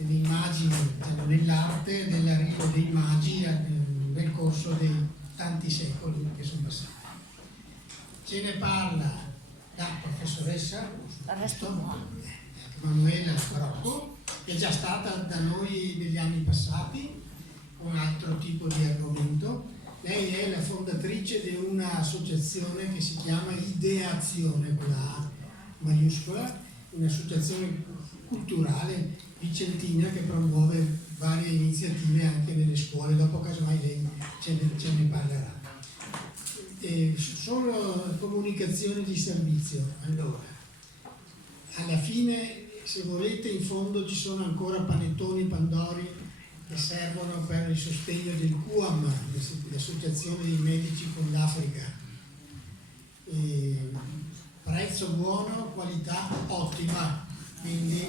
dell'immagine, diciamo, nell'arte dell'arrivo dei magi nel corso dei tanti secoli che sono passati. Ce ne parla la professoressa Manuela Rocco, che è già stata da noi negli anni passati con altro tipo di argomento. Lei è la fondatrice di un'associazione che si chiama Ideazione, con la A maiuscola, un'associazione culturale vicentina che promuove varie iniziative anche nelle scuole. Dopo casomai lei ce ne parlerà. Solo comunicazioni di servizio. Allora, alla fine, se volete, in fondo ci sono ancora panettoni, pandori che servono per il sostegno del QAM, l'Associazione dei Medici con l'Africa. Prezzo buono, qualità ottima, quindi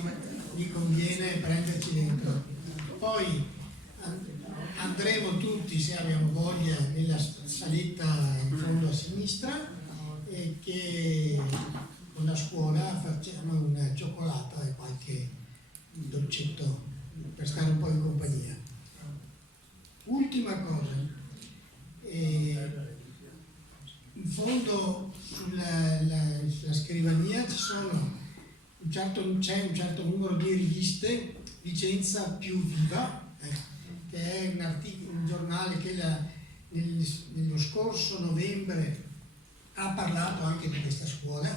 vi conviene prenderci dentro. Poi andremo tutti, se abbiamo voglia, nella saletta in fondo a sinistra, e che con la scuola facciamo una cioccolata e qualche dolcetto per stare un po' in compagnia. Ultima cosa, in fondo sulla scrivania c'è un certo numero di riviste, Vicenza Più Viva, che è un giornale che nello scorso novembre ha parlato anche di questa scuola,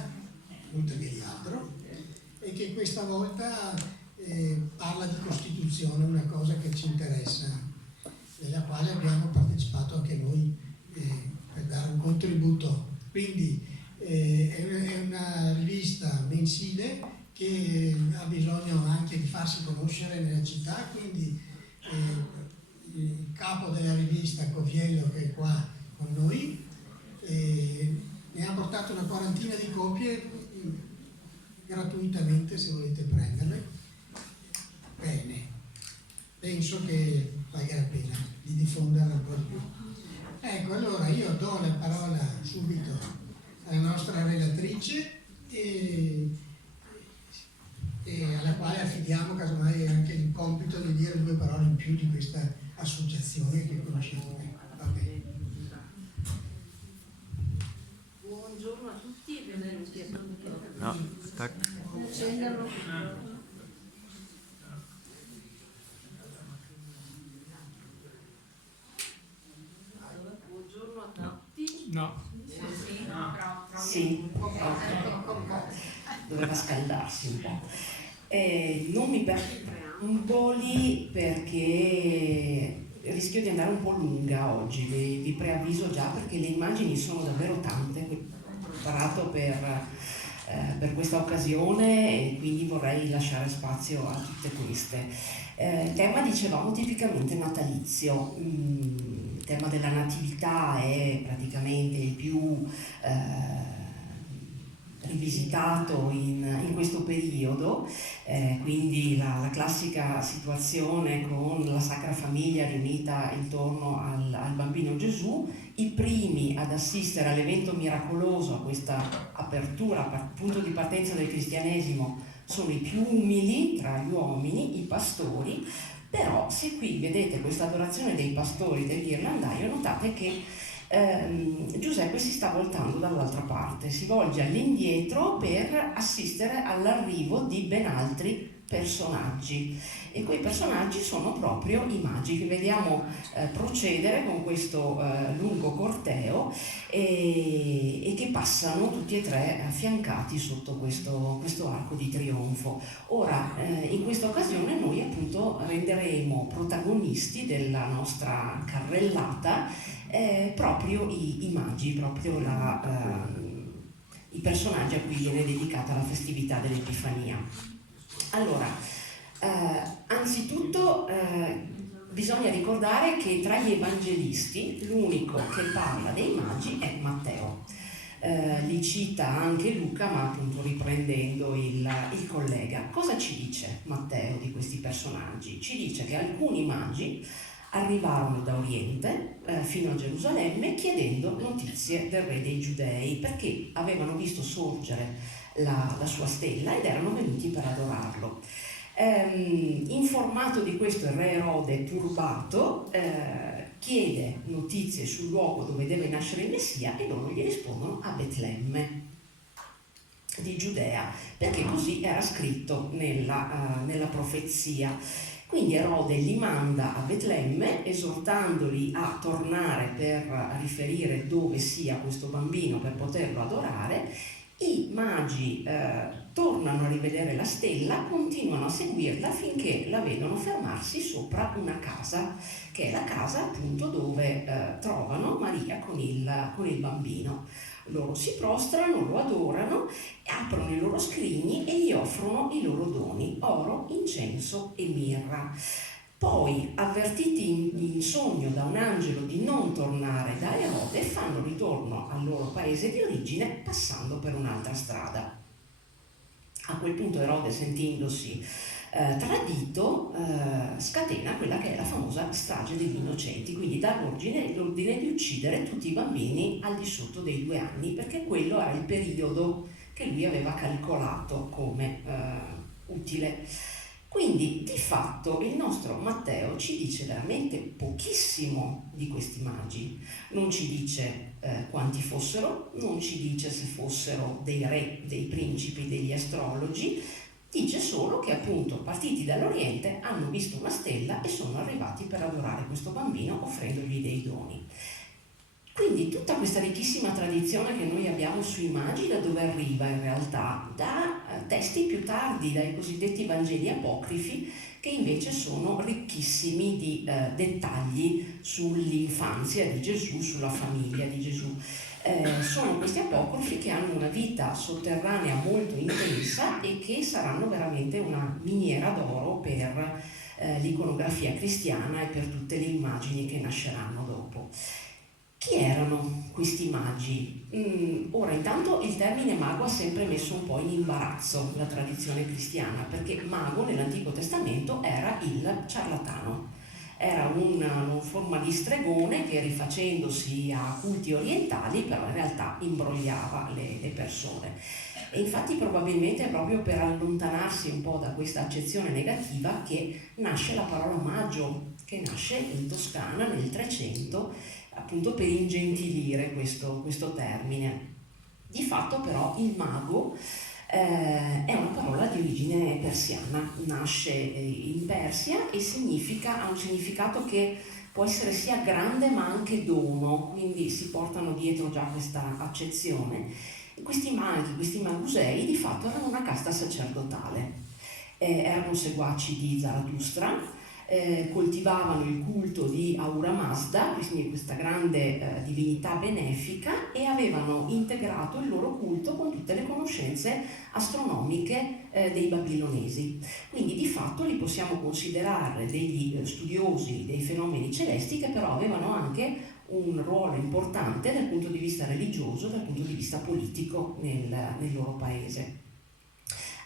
oltre che di altro, e che questa volta parla di Costituzione, una cosa che ci interessa, nella quale abbiamo partecipato anche noi per dare un contributo. Quindi è una rivista mensile che ha bisogno anche di farsi conoscere nella città, quindi il capo della rivista, Coviello, che è qua con noi, ne ha portato una quarantina di copie gratuitamente, se volete prenderle. Bene, penso che valga la pena di diffonderla un po' di più. Ecco, allora io do la parola subito alla nostra relatrice e alla quale affidiamo casomai anche il compito di dire due parole in più di questa associazione che conoscete bene. Va bene. Buongiorno a tutti e benvenuti a tutti. No, Buongiorno a tutti. No. Sì, doveva scaldarsi un po'. Non mi perdo un po' lì perché rischio di andare un po' lunga oggi, vi preavviso già, perché le immagini sono davvero tante, ho preparato per questa occasione e quindi vorrei lasciare spazio a tutte queste. Il tema, dicevamo, tipicamente natalizio. Il tema della natività è praticamente il più rivisitato in questo periodo, quindi la classica situazione con la Sacra Famiglia riunita intorno al bambino Gesù, i primi ad assistere all'evento miracoloso, a questa apertura, punto di partenza del cristianesimo, sono i più umili tra gli uomini, i pastori. Però se qui vedete questa adorazione dei pastori dell'Irlandaio, notate che Giuseppe si sta voltando dall'altra parte, si volge all'indietro per assistere all'arrivo di ben altri personaggi, e quei personaggi sono proprio i magi che vediamo procedere con questo lungo corteo e che passano tutti e tre affiancati sotto questo arco di trionfo. Ora, in questa occasione noi appunto renderemo protagonisti della nostra carrellata proprio i magi, proprio i personaggi a cui viene dedicata la festività dell'Epifania. Allora, anzitutto bisogna ricordare che tra gli evangelisti l'unico che parla dei magi è Matteo. Li cita anche Luca, ma appunto riprendendo il collega. Cosa ci dice Matteo di questi personaggi? Ci dice che alcuni magi arrivarono da Oriente fino a Gerusalemme chiedendo notizie del re dei Giudei, perché avevano visto sorgere la sua stella ed erano venuti per adorarlo. Informato di questo, il re Erode, turbato, chiede notizie sul luogo dove deve nascere il Messia e loro gli rispondono a Betlemme di Giudea, perché così era scritto nella profezia. Quindi Erode li manda a Betlemme esortandoli a tornare per riferire dove sia questo bambino per poterlo adorare. I magi tornano a rivedere la stella, continuano a seguirla finché la vedono fermarsi sopra una casa, che è la casa appunto dove trovano Maria con il bambino. Loro si prostrano, lo adorano, aprono i loro scrigni e gli offrono i loro doni, oro, incenso e mirra. Poi, avvertiti in sogno da un angelo di non tornare da Erode, fanno ritorno al loro paese di origine passando per un'altra strada. A quel punto Erode, sentendosi tradito, scatena quella che è la famosa strage degli innocenti, quindi dà l'ordine di uccidere tutti i bambini al di sotto dei 2 anni, perché quello era il periodo che lui aveva calcolato come utile. Quindi di fatto il nostro Matteo ci dice veramente pochissimo di questi magi, non ci dice quanti fossero, non ci dice se fossero dei re, dei principi, degli astrologi, dice solo che appunto partiti dall'Oriente hanno visto una stella e sono arrivati per adorare questo bambino offrendogli dei doni. Quindi tutta questa ricchissima tradizione che noi abbiamo sui magi da dove arriva in realtà? Da testi più tardi, dai cosiddetti Vangeli apocrifi, che invece sono ricchissimi di dettagli sull'infanzia di Gesù, sulla famiglia di Gesù. Sono questi apocrifi che hanno una vita sotterranea molto intensa e che saranno veramente una miniera d'oro per l'iconografia cristiana e per tutte le immagini che nasceranno dopo. Chi erano questi magi? Ora, intanto il termine mago ha sempre messo un po' in imbarazzo la tradizione cristiana, perché mago nell'Antico Testamento era il ciarlatano, era una forma di stregone che, rifacendosi a culti orientali, però in realtà imbrogliava le persone. E infatti probabilmente è proprio per allontanarsi un po' da questa accezione negativa che nasce la parola magio, che nasce in Toscana nel 300, appunto per ingentilire questo termine. Di fatto però il mago è una parola di origine persiana, nasce in Persia e ha un significato che può essere sia grande ma anche dono, quindi si portano dietro già questa accezione. E questi magusei di fatto erano una casta sacerdotale, erano seguaci di Zarathustra, coltivavano il culto di Ahura Mazda, quindi questa grande divinità benefica, e avevano integrato il loro culto con tutte le conoscenze astronomiche dei babilonesi. Quindi di fatto li possiamo considerare degli studiosi dei fenomeni celesti che però avevano anche un ruolo importante dal punto di vista religioso, dal punto di vista politico nel loro paese.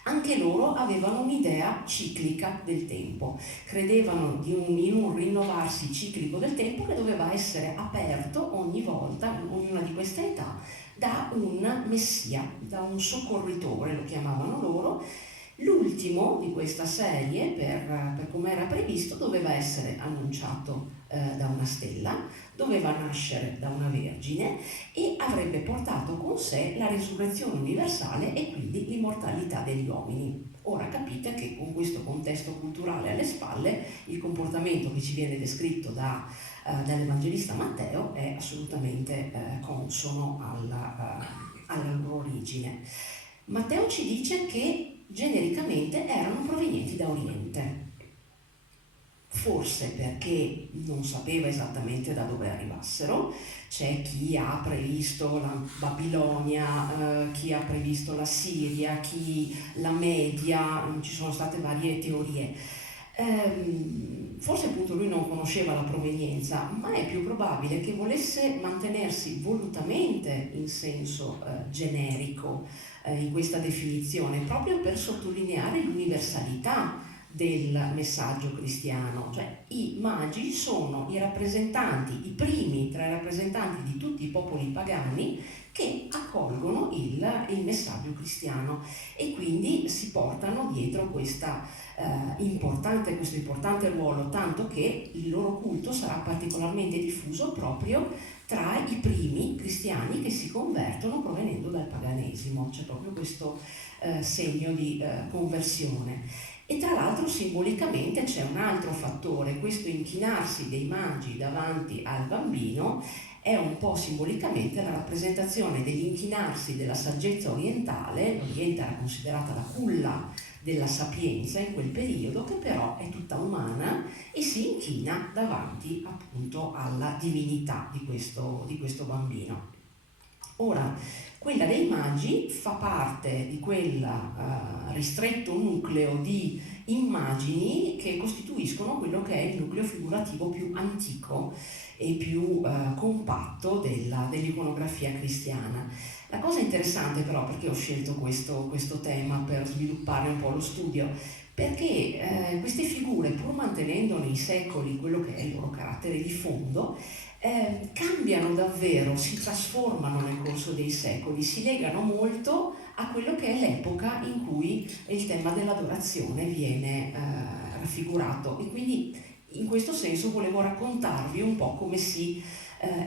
Anche loro avevano un'idea ciclica del tempo, credevano in un rinnovarsi ciclico del tempo che doveva essere aperto ogni volta, in ognuna di queste età, da un messia, da un soccorritore, lo chiamavano loro. L'ultimo di questa serie, per come era previsto, doveva essere annunciato da una stella, doveva nascere da una vergine e avrebbe portato con sé la risurrezione universale e quindi l'immortalità degli uomini. Ora capite che con questo contesto culturale alle spalle il comportamento che ci viene descritto dall'Evangelista Matteo è assolutamente consono alla loro origine. Matteo ci dice che genericamente erano provenienti da Oriente, forse perché non sapeva esattamente da dove arrivassero. C'è chi ha previsto la Babilonia, chi ha previsto la Siria, chi la Media, ci sono state varie teorie. Forse appunto lui non conosceva la provenienza, ma è più probabile che volesse mantenersi volutamente in senso generico in questa definizione, proprio per sottolineare l'universalità del messaggio cristiano, cioè i magi sono i rappresentanti, i primi tra i rappresentanti di tutti i popoli pagani che accolgono il messaggio cristiano e quindi si portano dietro questo importante ruolo, tanto che il loro culto sarà particolarmente diffuso proprio tra i primi cristiani che si convertono provenendo dal paganesimo, c'è proprio questo segno di conversione. E tra l'altro simbolicamente c'è un altro fattore, questo inchinarsi dei magi davanti al bambino è un po' simbolicamente la rappresentazione dell'inchinarsi della saggezza orientale. L'Oriente era considerata la culla della sapienza in quel periodo, che però è tutta umana e si inchina davanti appunto alla divinità di questo bambino. Ora, quella dei magi fa parte di quel ristretto nucleo di immagini che costituiscono quello che è il nucleo figurativo più antico e più compatto dell'iconografia cristiana. La cosa interessante però, perché ho scelto questo tema per sviluppare un po' lo studio, perché queste figure, pur mantenendo nei secoli quello che è il loro carattere di fondo, cambiano davvero, si trasformano nel corso dei secoli, si legano molto a quello che è l'epoca in cui il tema dell'adorazione viene raffigurato, e quindi in questo senso volevo raccontarvi un po' come si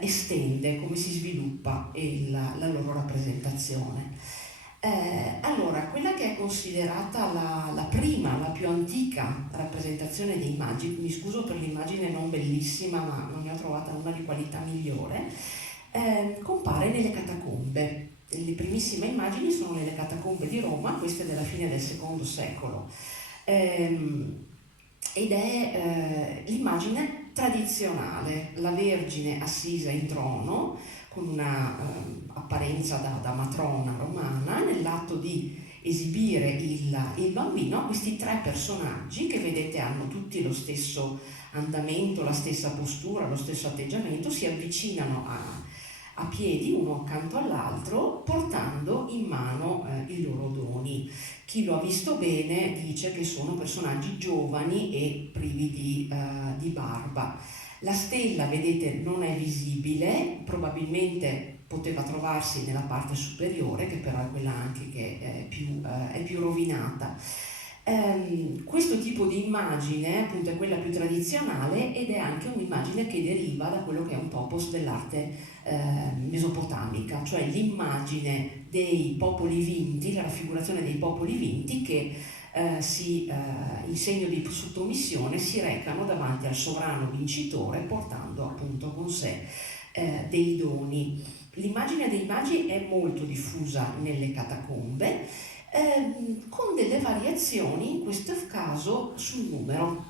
estende, come si sviluppa la loro rappresentazione. Allora, quella che è considerata la prima, la più antica rappresentazione dei magi, mi scuso per l'immagine non bellissima, ma non ne ho trovata una di qualità migliore, compare nelle catacombe. Le primissime immagini sono nelle catacombe di Roma, queste della fine del secondo secolo, ed è l'immagine tradizionale, la Vergine assisa in trono, con una apparenza da matrona romana, nell'atto di esibire il bambino. Questi tre personaggi che vedete hanno tutti lo stesso andamento, la stessa postura, lo stesso atteggiamento, si avvicinano a piedi uno accanto all'altro, portando in mano i loro doni. Chi lo ha visto bene dice che sono personaggi giovani e privi di barba. La stella, vedete, non è visibile, probabilmente poteva trovarsi nella parte superiore, che però è quella anche che è più rovinata. Questo tipo di immagine appunto è quella più tradizionale ed è anche un'immagine che deriva da quello che è un topos dell'arte mesopotamica, cioè l'immagine dei popoli vinti, la raffigurazione dei popoli vinti che in segno di sottomissione si recano davanti al sovrano vincitore portando appunto con sé dei doni. L'immagine dei magi è molto diffusa nelle catacombe, con delle variazioni in questo caso sul numero,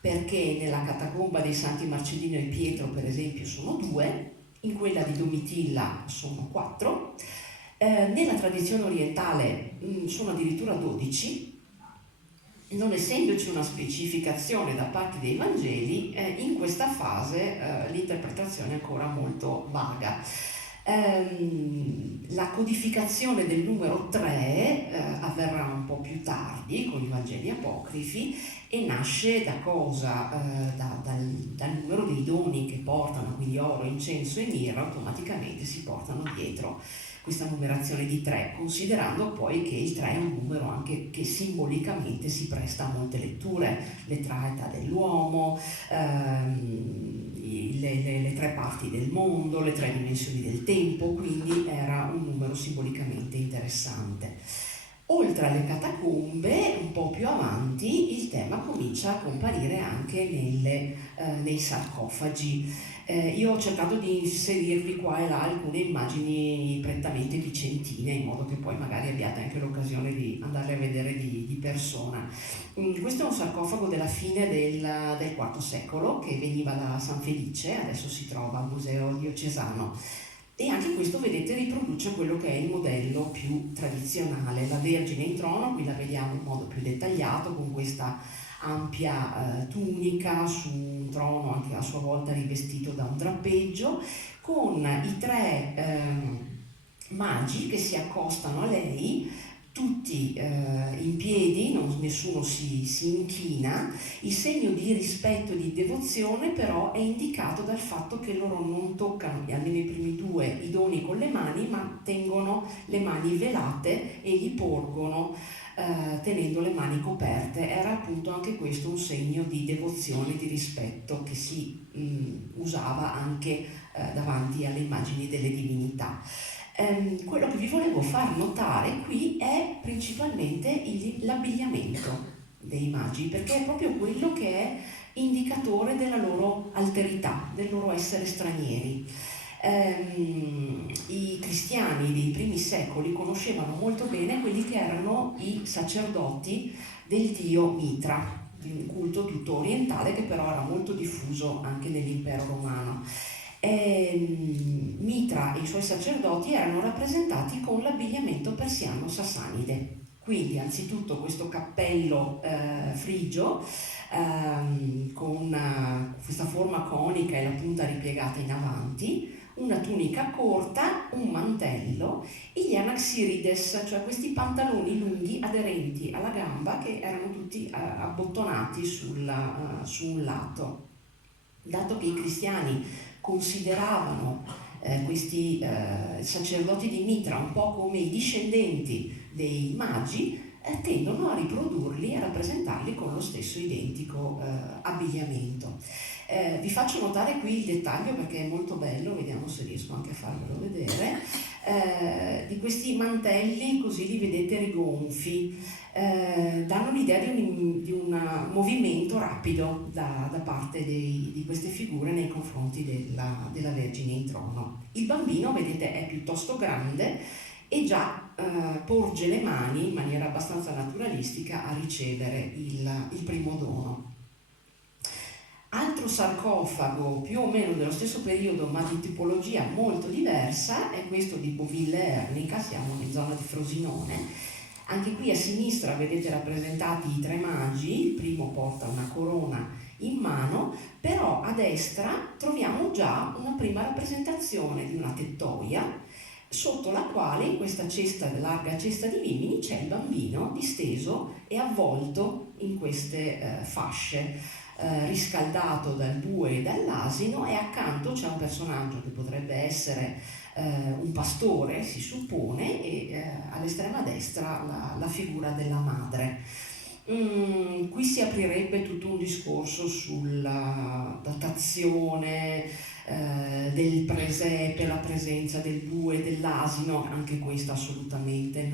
perché nella catacomba dei Santi Marcellino e Pietro per esempio sono 2, in quella di Domitilla sono 4, nella tradizione orientale sono addirittura 12. Non essendoci una specificazione da parte dei Vangeli, in questa fase l'interpretazione è ancora molto vaga. La codificazione del numero 3 avverrà un po' più tardi con i Vangeli apocrifi e nasce da cosa? Dal numero dei doni che portano, quindi oro, incenso e mirra, automaticamente si portano dietro questa numerazione di 3, considerando poi che il 3 è un numero anche che simbolicamente si presta a molte letture, le tre età dell'uomo, le tre parti del mondo, le tre dimensioni del tempo, quindi era un numero simbolicamente interessante. Oltre alle catacombe, un po' più avanti, il tema comincia a comparire anche nei sarcofagi. Io ho cercato di inserirvi qua e là alcune immagini prettamente vicentine, in modo che poi magari abbiate anche l'occasione di andarle a vedere di persona. Questo è un sarcofago della fine del IV secolo che veniva da San Felice, adesso si trova al Museo Diocesano. E anche questo, vedete, riproduce quello che è il modello più tradizionale. La Vergine in trono, qui la vediamo in modo più dettagliato, con questa ampia tunica su un trono anche a sua volta rivestito da un drappeggio, con i tre magi che si accostano a lei, tutti in piedi, nessuno si inchina. Il segno di rispetto e di devozione però è indicato dal fatto che loro non toccano, almeno i primi due, i doni con le mani, ma tengono le mani velate e li porgono tenendo le mani coperte. Era appunto anche questo un segno di devozione, di rispetto che si usava anche davanti alle immagini delle divinità. Quello che vi volevo far notare qui è principalmente l'abbigliamento dei magi, perché è proprio quello che è indicatore della loro alterità, del loro essere stranieri. I cristiani dei primi secoli conoscevano molto bene quelli che erano i sacerdoti del dio Mitra, di un culto tutto orientale che però era molto diffuso anche nell'impero romano. Mitra e i suoi sacerdoti erano rappresentati con l'abbigliamento persiano sassanide. Quindi anzitutto questo cappello frigio con questa forma conica e la punta ripiegata in avanti, una tunica corta, un mantello e gli anaxirides, cioè questi pantaloni lunghi aderenti alla gamba che erano tutti abbottonati su un lato. Dato che i cristiani consideravano questi sacerdoti di Mitra un po' come i discendenti dei magi, tendono a riprodurli e a rappresentarli con lo stesso identico abbigliamento. Vi faccio notare qui il dettaglio perché è molto bello, vediamo se riesco anche a farvelo vedere, di questi mantelli, così li vedete rigonfi, danno l'idea di un movimento rapido da parte di queste figure nei confronti della Vergine in trono. Il bambino, vedete, è piuttosto grande e già porge le mani in maniera abbastanza naturalistica a ricevere il primo dono. Altro sarcofago più o meno dello stesso periodo ma di tipologia molto diversa è questo di Boville Ernica, siamo in zona di Frosinone. Anche qui a sinistra vedete rappresentati i tre magi, il primo porta una corona in mano, però a destra troviamo già una prima rappresentazione di una tettoia sotto la quale in questa larga cesta di vimini c'è il bambino disteso e avvolto in queste fasce, riscaldato dal bue e dall'asino, e accanto c'è un personaggio che potrebbe essere un pastore, si suppone, e all'estrema destra la figura della madre. Qui si aprirebbe tutto un discorso sulla datazione del presepe, la presenza del bue e dell'asino, anche questo assolutamente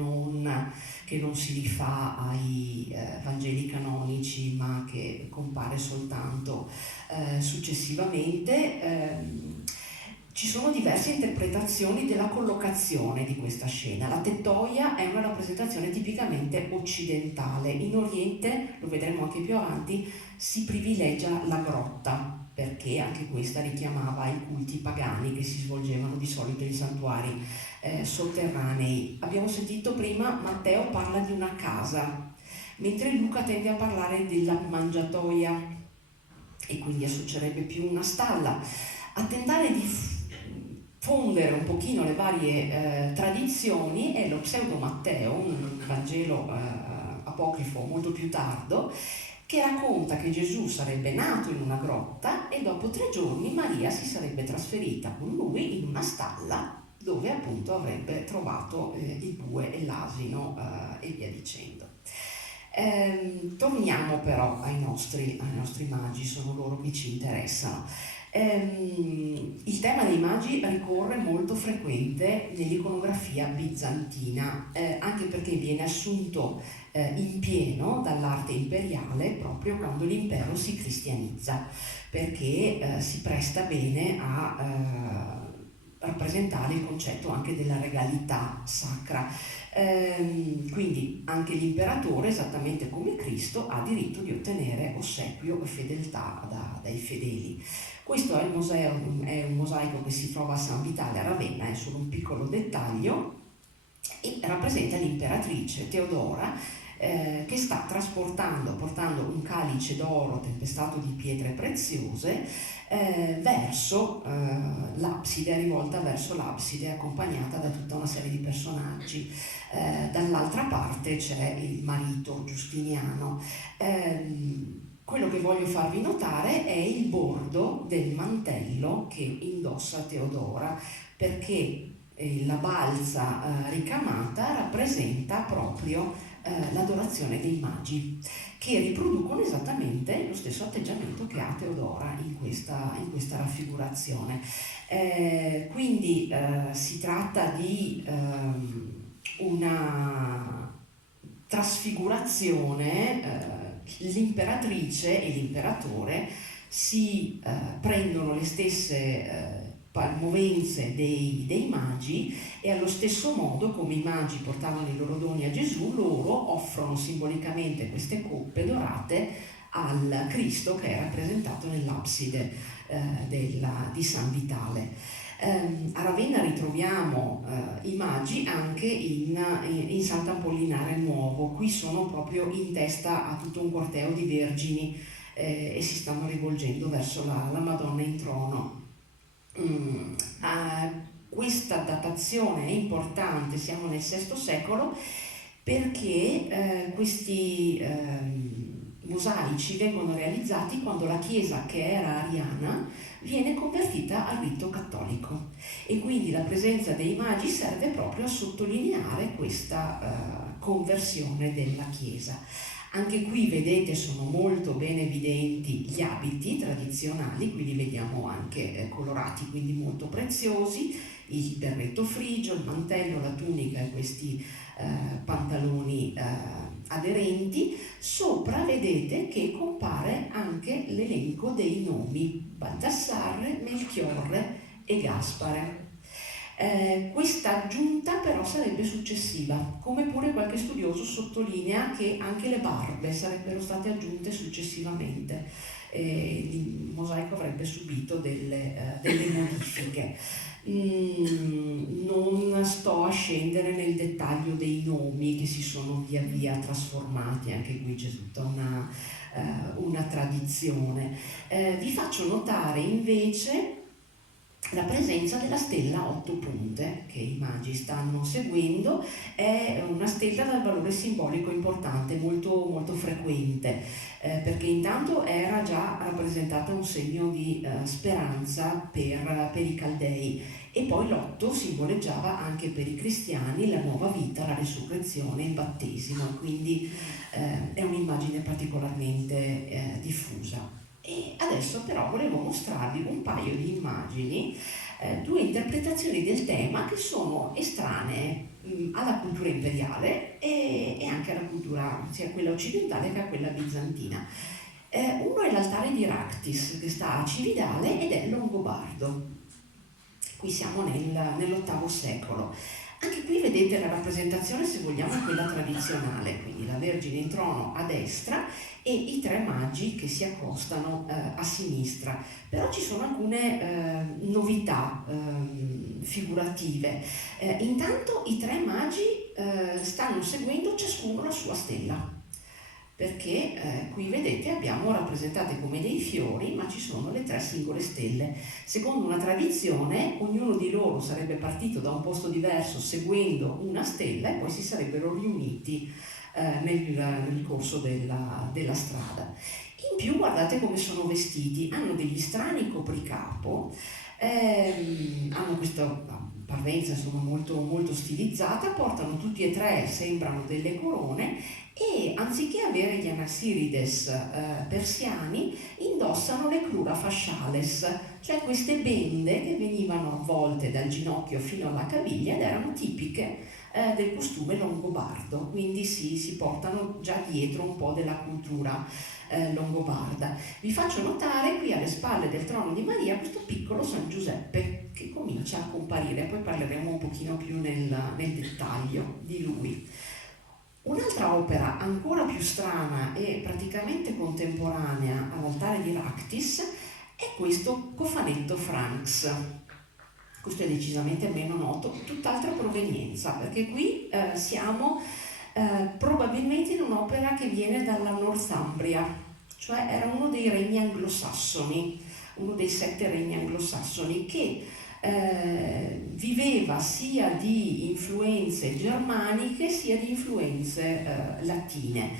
che non si rifà ai Vangeli canonici, ma che compare soltanto successivamente. Ci sono diverse interpretazioni della collocazione di questa scena. La tettoia è una rappresentazione tipicamente occidentale. In Oriente, lo vedremo anche più avanti, si privilegia la grotta, perché anche questa richiamava i culti pagani che si svolgevano di solito in santuari sotterranei. Abbiamo sentito prima Matteo parla di una casa, mentre Luca tende a parlare della mangiatoia e quindi associerebbe più una stalla. A tentare di fondere un pochino le varie tradizioni è lo Pseudo Matteo, un Vangelo apocrifo molto più tardo, che racconta che Gesù sarebbe nato in una grotta e dopo 3 giorni Maria si sarebbe trasferita con lui in una stalla dove appunto avrebbe trovato il bue e l'asino e via dicendo. Torniamo però ai nostri magi, sono loro che ci interessano. Il tema dei magi ricorre molto frequente nell'iconografia bizantina, anche perché viene assunto in pieno dall'arte imperiale proprio quando l'impero si cristianizza, perché si presta bene a rappresentare il concetto anche della regalità sacra. Quindi anche l'imperatore, esattamente come Cristo, ha diritto di ottenere ossequio e fedeltà dai fedeli. Questo è un mosaico che si trova a San Vitale a Ravenna, è solo un piccolo dettaglio, e rappresenta l'imperatrice Teodora che sta portando un calice d'oro tempestato di pietre preziose verso l'abside, rivolta verso l'abside, accompagnata da tutta una serie di personaggi. Dall'altra parte c'è il marito Giustiniano. Quello che voglio farvi notare è il bordo del mantello che indossa Teodora, perché la balza ricamata rappresenta proprio l'adorazione dei magi, che riproducono esattamente lo stesso atteggiamento che ha Teodora in questa raffigurazione. Quindi si tratta di una trasfigurazione. L'imperatrice e l'imperatore si prendono le stesse movenze dei magi, e allo stesso modo, come i magi portavano i loro doni a Gesù, loro offrono simbolicamente queste coppe dorate al Cristo che è rappresentato nell'abside di San Vitale. A Ravenna ritroviamo i magi anche in Sant'Apollinare Nuovo. Qui sono proprio in testa a tutto un corteo di vergini e si stanno rivolgendo verso la Madonna in trono. Questa datazione è importante, siamo nel VI secolo, perché questi mosaici vengono realizzati quando la Chiesa, che era ariana, viene convertita al rito cattolico, e quindi la presenza dei magi serve proprio a sottolineare questa conversione della Chiesa. Anche qui vedete sono molto ben evidenti gli abiti tradizionali, qui li vediamo anche colorati, quindi molto preziosi, il berretto frigio, il mantello, la tunica e questi pantaloni aderenti. Sopra vedete che compare anche l'elenco dei nomi: Baldassarre, Melchiorre e Gaspare. Questa aggiunta però sarebbe successiva, come pure qualche studioso sottolinea che anche le barbe sarebbero state aggiunte successivamente. Il mosaico avrebbe subito delle modifiche. Non sto a scendere nel dettaglio dei nomi che si sono via via trasformati, anche qui c'è tutta una tradizione. Vi faccio notare invece la presenza della stella a 8 punte che i magi stanno seguendo. È una stella dal valore simbolico importante, molto, molto frequente, perché intanto era già rappresentata un segno di speranza per i Caldei, e poi l'8 simboleggiava anche per i cristiani la nuova vita, la resurrezione, il battesimo, e quindi è un'immagine particolarmente diffusa. E adesso però volevo mostrarvi un paio di immagini, due interpretazioni del tema che sono estranee alla cultura imperiale e anche alla cultura sia quella occidentale che a quella bizantina. Uno è l'altare di Ractis, che sta a Cividale ed è longobardo. Qui siamo nell'VIII secolo. Anche qui vedete la rappresentazione, se vogliamo, quella tradizionale, quindi la Vergine in trono a destra e i tre magi che si accostano a sinistra. Però ci sono alcune novità figurative. Intanto i tre magi stanno seguendo ciascuno la sua stella, perché qui vedete abbiamo rappresentate come dei fiori, ma ci sono le tre singole stelle. Secondo una tradizione, ognuno di loro sarebbe partito da un posto diverso seguendo una stella e poi si sarebbero riuniti nel corso della strada. In più guardate come sono vestiti, hanno degli strani copricapo, hanno questa parvenza insomma molto, molto stilizzata, portano tutti e tre, sembrano delle corone, e anziché avere gli anassirides persiani indossano le crura fasciales, cioè queste bende che venivano avvolte dal ginocchio fino alla caviglia ed erano tipiche del costume longobardo, quindi si portano già dietro un po' della cultura longobarda. Vi faccio notare qui alle spalle del trono di Maria questo piccolo San Giuseppe che comincia a comparire, poi parleremo un pochino più nel dettaglio di lui. Un'altra opera ancora più strana e praticamente contemporanea all'altare di Ractis è questo cofanetto Franks. Questo è decisamente meno noto, tutt'altra provenienza, perché qui siamo probabilmente in un'opera che viene dalla Northumbria, cioè era uno dei regni anglosassoni, uno dei 7 regni anglosassoni che viveva sia di influenze germaniche sia di influenze latine.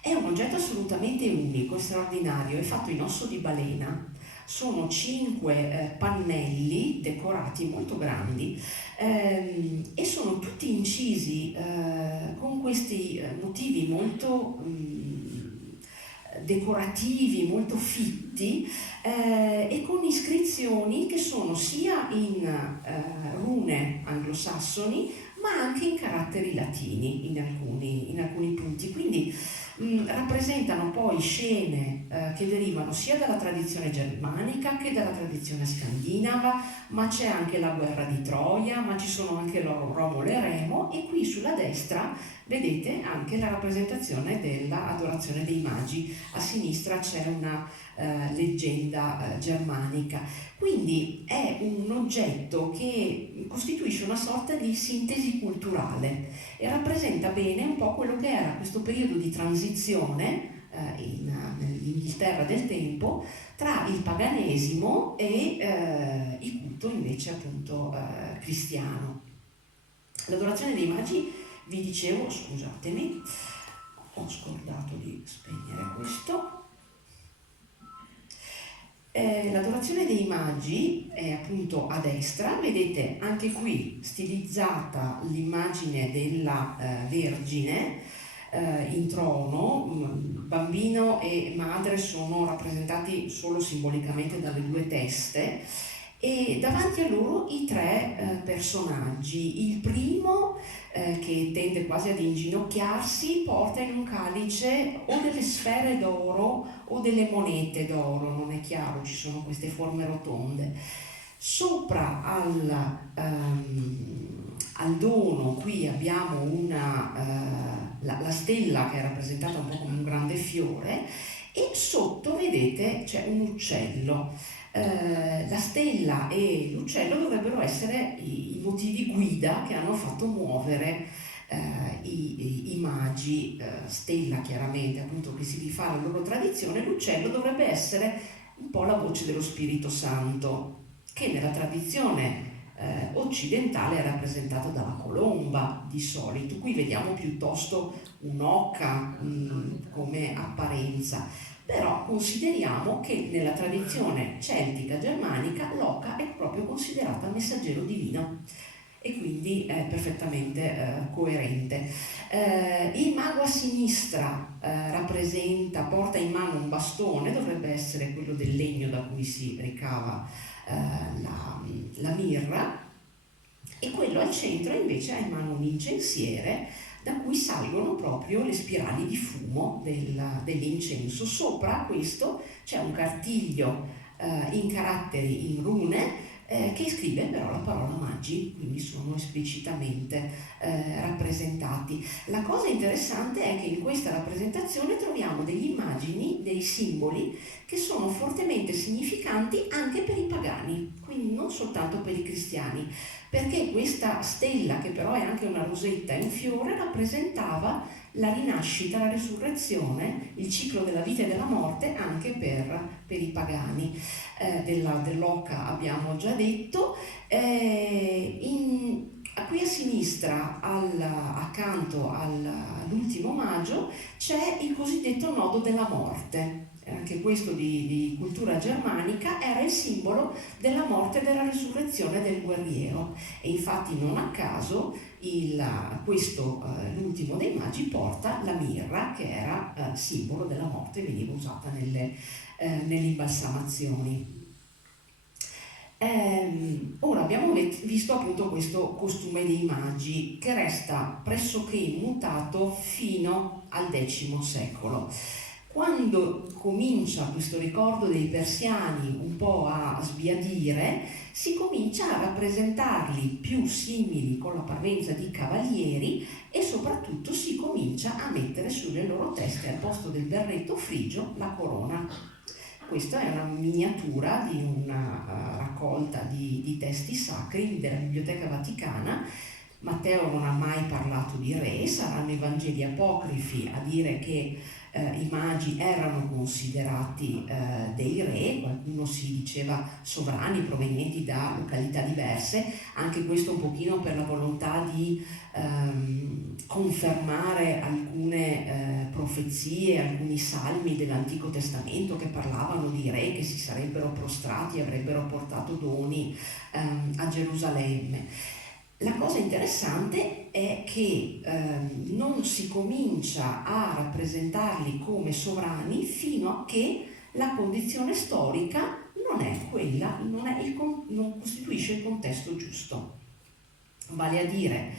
È un oggetto assolutamente unico, straordinario, è fatto in osso di balena. Sono 5 pannelli decorati molto grandi e sono tutti incisi con questi motivi molto decorativi, molto fitti e con iscrizioni che sono sia in rune anglosassoni ma anche in caratteri latini in alcuni punti. Quindi rappresentano poi scene che derivano sia dalla tradizione germanica che dalla tradizione scandinava, ma c'è anche la guerra di Troia, ma ci sono anche Romolo e Remo, e qui sulla destra vedete anche la rappresentazione dell'adorazione dei magi. A sinistra c'è una leggenda germanica. Quindi è un oggetto che costituisce una sorta di sintesi culturale e rappresenta bene un po' quello che era questo periodo di transizione nell'Inghilterra del tempo tra il paganesimo e il culto invece appunto cristiano. L'adorazione dei magi, vi dicevo, scusatemi, ho scordato di spegnere questo. L'adorazione dei magi è appunto a destra, vedete anche qui stilizzata l'immagine della Vergine in trono, bambino e madre sono rappresentati solo simbolicamente dalle 2 teste e davanti a loro i 3 personaggi. Il primo che tende quasi ad inginocchiarsi porta in un calice o delle sfere d'oro o delle monete d'oro, non è chiaro, ci sono queste forme rotonde. Sopra al dono qui abbiamo la stella che è rappresentata un po' come un grande fiore e sotto vedete c'è un uccello. La stella e l'uccello dovrebbero essere i motivi guida che hanno fatto muovere i magi. Stella chiaramente appunto che si rifà alla loro tradizione, l'uccello dovrebbe essere un po' la voce dello Spirito Santo, che nella tradizione occidentale è rappresentato dalla colomba di solito. Qui vediamo piuttosto un'oca come apparenza. Però consideriamo che nella tradizione celtica germanica l'oca è proprio considerata messaggero divino e quindi è perfettamente coerente. Il mago a sinistra porta in mano un bastone, dovrebbe essere quello del legno da cui si ricava la mirra, e quello al centro invece ha in mano un incensiere da cui salgono proprio le spirali di fumo dell'incenso. Sopra questo c'è un cartiglio in caratteri in rune che scrive però la parola magi, quindi sono esplicitamente rappresentati. La cosa interessante è che in questa rappresentazione troviamo delle immagini, dei simboli che sono fortemente significanti anche per i pagani, quindi non soltanto per i cristiani, perché questa stella, che però è anche una rosetta in fiore, rappresentava la rinascita, la resurrezione, il ciclo della vita e della morte anche per i pagani. Dell'oca abbiamo già detto. Qui a sinistra, accanto all'ultimo maggio, c'è il cosiddetto nodo della morte. Anche questo di cultura germanica era il simbolo della morte e della risurrezione del guerriero, e infatti non a caso l'ultimo dei magi porta la mirra, che era simbolo della morte, veniva usata nelle imbalsamazioni. Ora abbiamo visto appunto questo costume dei magi che resta pressoché immutato fino al X secolo. Quando comincia questo ricordo dei persiani un po' a sbiadire, si comincia a rappresentarli più simili con la parvenza di cavalieri e soprattutto si comincia a mettere sulle loro teste, al posto del berretto frigio, la corona. Questa è una miniatura di una raccolta di testi sacri della Biblioteca Vaticana, Matteo non ha mai parlato di re, saranno i Vangeli apocrifi a dire che i magi erano considerati dei re, qualcuno si diceva sovrani provenienti da località diverse, anche questo un pochino per la volontà di confermare alcune profezie, alcuni salmi dell'Antico Testamento che parlavano di re che si sarebbero prostrati e avrebbero portato doni a Gerusalemme. La cosa interessante è che non si comincia a rappresentarli come sovrani fino a che la condizione storica non è quella, non costituisce il contesto giusto. Vale a dire,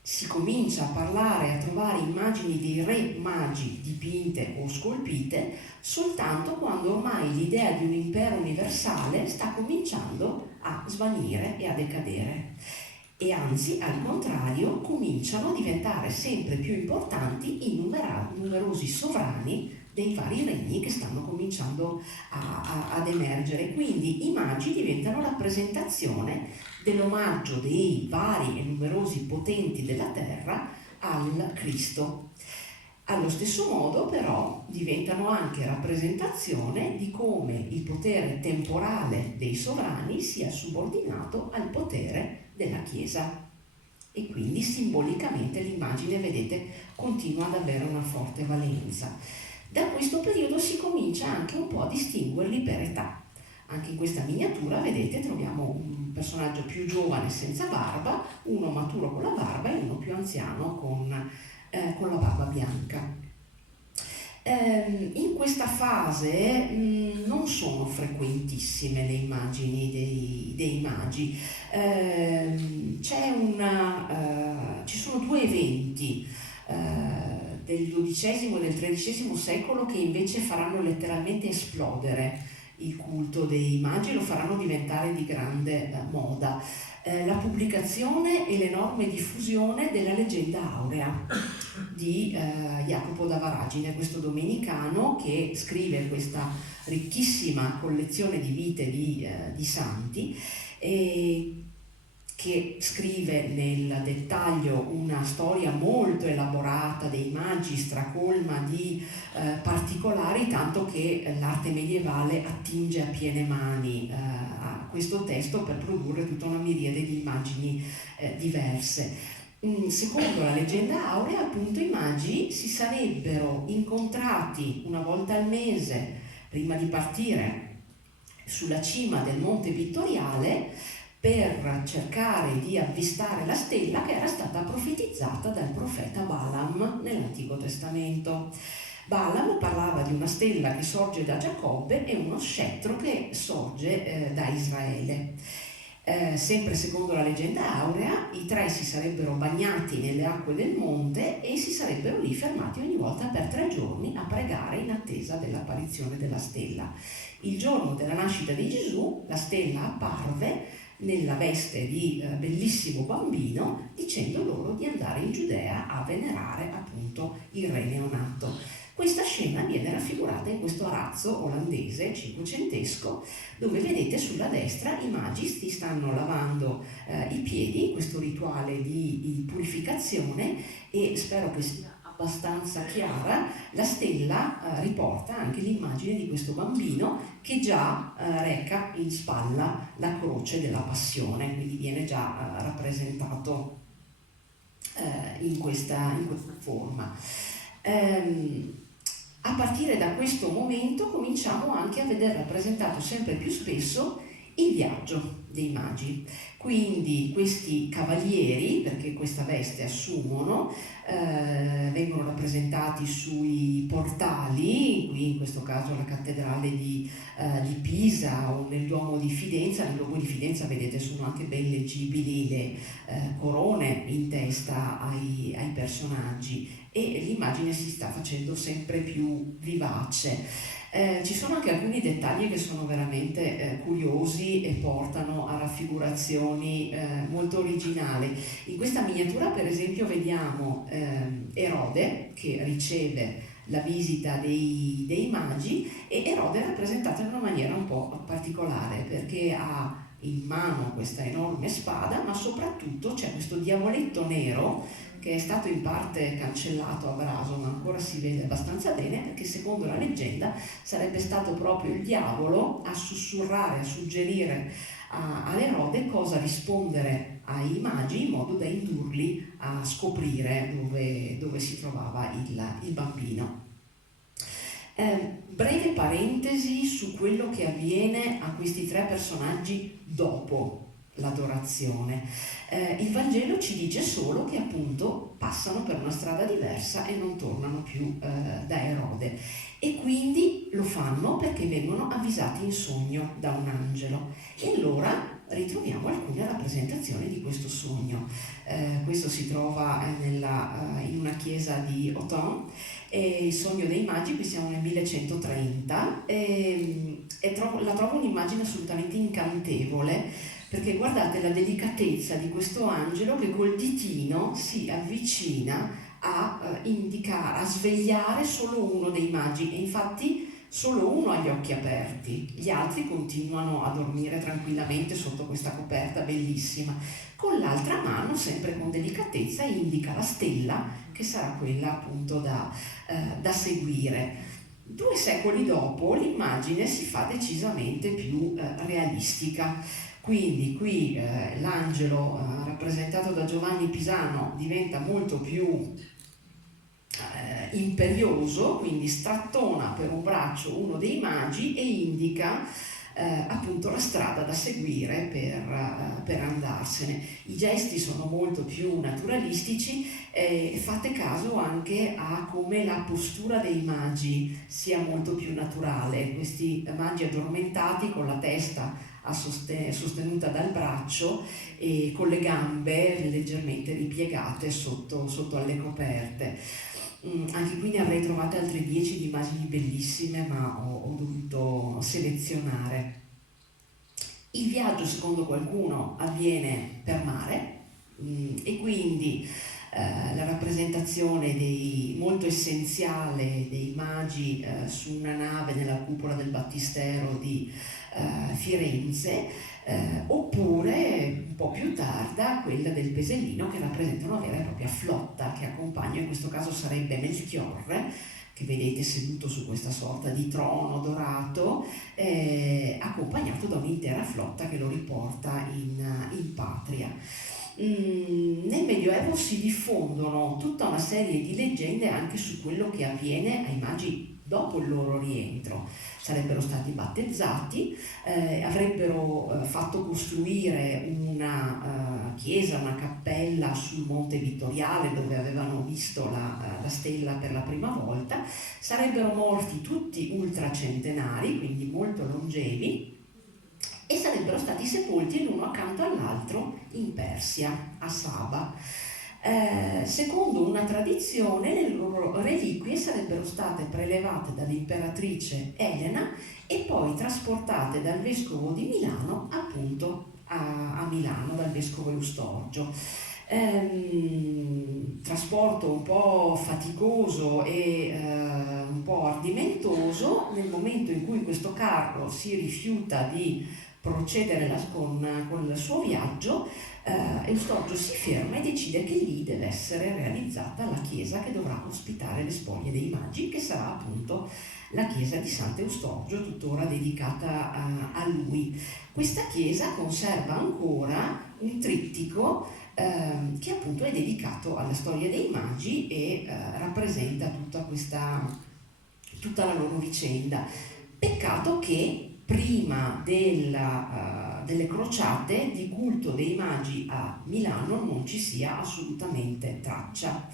si comincia a parlare, a trovare immagini dei re magi dipinte o scolpite soltanto quando ormai l'idea di un impero universale sta cominciando a svanire e a decadere. E anzi, al contrario, cominciano a diventare sempre più importanti i numerosi sovrani dei vari regni che stanno cominciando ad emergere. Quindi i magi diventano rappresentazione dell'omaggio dei vari e numerosi potenti della terra al Cristo. Allo stesso modo, però, diventano anche rappresentazione di come il potere temporale dei sovrani sia subordinato al potere della Chiesa, e quindi simbolicamente l'immagine, vedete, continua ad avere una forte valenza. Da questo periodo si comincia anche un po' a distinguerli per età. Anche in questa miniatura, vedete, troviamo un personaggio più giovane senza barba, uno maturo con la barba e uno più anziano con la barba bianca. In questa fase non sono frequentissime le immagini dei magi. Ci sono due eventi del XII e del XIII secolo che invece faranno letteralmente esplodere il culto dei magi, lo faranno diventare di grande moda. La pubblicazione e l'enorme diffusione della Leggenda Aurea di Jacopo da Varagine, questo domenicano che scrive questa ricchissima collezione di vite di santi, che scrive nel dettaglio una storia molto elaborata dei magi, stracolma di particolari, tanto che l'arte medievale attinge a piene mani a questo testo per produrre tutta una miriade di immagini diverse. Secondo la Leggenda Aurea, appunto, i magi si sarebbero incontrati una volta al mese prima di partire sulla cima del Monte Vittoriale per cercare di avvistare la stella che era stata profetizzata dal profeta Balaam nell'Antico Testamento. Balaam parlava di una stella che sorge da Giacobbe e uno scettro che sorge da Israele. Sempre secondo la Leggenda Aurea, i tre si sarebbero bagnati nelle acque del monte e si sarebbero lì fermati ogni volta per 3 giorni a pregare in attesa dell'apparizione della stella. Il giorno della nascita di Gesù, la stella apparve nella veste di bellissimo bambino, dicendo loro di andare in Giudea a venerare appunto il re neonato. Questa scena viene raffigurata in questo arazzo olandese cinquecentesco, dove vedete sulla destra i magi si stanno lavando i piedi in questo rituale di purificazione, e spero che sia abbastanza chiara, la stella riporta anche l'immagine di questo bambino che già reca in spalla la croce della passione, quindi viene già rappresentato in questa forma. A partire da questo momento cominciamo anche a vedere rappresentato sempre più spesso il viaggio dei magi. Quindi questi cavalieri, perché questa veste assumono, vengono rappresentati sui portali, qui in questo caso la cattedrale di Pisa o nel Duomo di Fidenza. Nel Duomo di Fidenza, vedete, sono anche ben leggibili le corone in testa ai personaggi, e l'immagine si sta facendo sempre più vivace. Ci sono anche alcuni dettagli che sono veramente curiosi e portano a raffigurazioni molto originali. In questa miniatura, per esempio, vediamo Erode che riceve la visita dei magi, e Erode è rappresentata in una maniera un po' particolare, perché ha in mano questa enorme spada, ma soprattutto c'è questo diavoletto nero che è stato in parte cancellato a braso, ma ancora si vede abbastanza bene, perché secondo la leggenda sarebbe stato proprio il diavolo a sussurrare, a suggerire ad Erode cosa rispondere ai magi in modo da indurli a scoprire dove si trovava il bambino. Breve parentesi su quello che avviene a questi tre personaggi dopo l'adorazione. Il Vangelo ci dice solo che appunto passano per una strada diversa e non tornano più da Erode, e quindi lo fanno perché vengono avvisati in sogno da un angelo, e allora ritroviamo alcune rappresentazioni di questo sogno. Questo si trova in una chiesa di Autun, il sogno dei magi. Qui siamo nel 1130 la trovo un'immagine assolutamente incantevole, perché guardate la delicatezza di questo angelo che col ditino si avvicina a indicare, a svegliare solo uno dei magi, e infatti solo uno ha gli occhi aperti, gli altri continuano a dormire tranquillamente sotto questa coperta bellissima. Con l'altra mano, sempre con delicatezza, indica la stella che sarà quella appunto da seguire. 2 secoli dopo l'immagine si fa decisamente più realistica. Quindi qui l'angelo rappresentato da Giovanni Pisano diventa molto più imperioso, quindi strattona per un braccio uno dei magi e indica appunto la strada da seguire per andarsene. I gesti sono molto più naturalistici, fate caso anche a come la postura dei magi sia molto più naturale, questi magi addormentati con la testa sostenuta dal braccio e con le gambe leggermente ripiegate sotto alle coperte. Anche qui ne avrei trovate altre 10 di immagini bellissime, ma ho dovuto selezionare. Il viaggio, secondo qualcuno, avviene per mare, e quindi la rappresentazione molto essenziale dei magi su una nave nella cupola del battistero di Firenze, oppure un po' più tarda quella del Pesellino, che rappresenta una vera e propria flotta che accompagna, in questo caso sarebbe Melchiorre, che vedete seduto su questa sorta di trono dorato, accompagnato da un'intera flotta che lo riporta in patria. Nel Medioevo si diffondono tutta una serie di leggende anche su quello che avviene ai magi dopo il loro rientro. Sarebbero stati battezzati, avrebbero fatto costruire una chiesa, una cappella sul Monte Vittoriale dove avevano visto la stella per la prima volta, sarebbero morti tutti ultracentenari, quindi molto longevi, e sarebbero stati sepolti l'uno accanto all'altro in Persia, a Saba. Secondo una tradizione, le loro reliquie sarebbero state prelevate dall'imperatrice Elena e poi trasportate dal vescovo di Milano appunto a Milano, dal vescovo Eustorgio. Trasporto un po' faticoso e un po' ardimentoso. Nel momento in cui questo carro si rifiuta di procedere con il suo viaggio, Eustorgio si ferma e decide che lì deve essere realizzata la chiesa che dovrà ospitare le spoglie dei magi, che sarà appunto la chiesa di Sant'Eustorgio, tuttora dedicata a lui. Questa chiesa conserva ancora un trittico che appunto è dedicato alla storia dei magi e rappresenta tutta la loro vicenda. Peccato che prima delle crociate di culto dei magi a Milano non ci sia assolutamente traccia.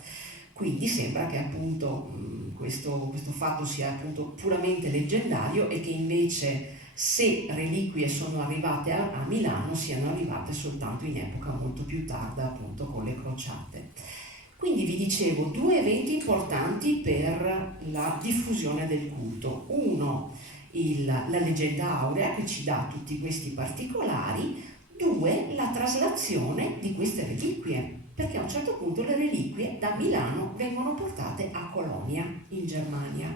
Quindi sembra che appunto questo fatto sia appunto puramente leggendario e che invece, se reliquie sono arrivate a Milano, siano arrivate soltanto in epoca molto più tarda, appunto con le crociate. Quindi vi dicevo 2 eventi importanti per la diffusione del culto. Uno, la leggenda aurea che ci dà tutti questi particolari. 2, la traslazione di queste reliquie, perché a un certo punto le reliquie da Milano vengono portate a Colonia in Germania.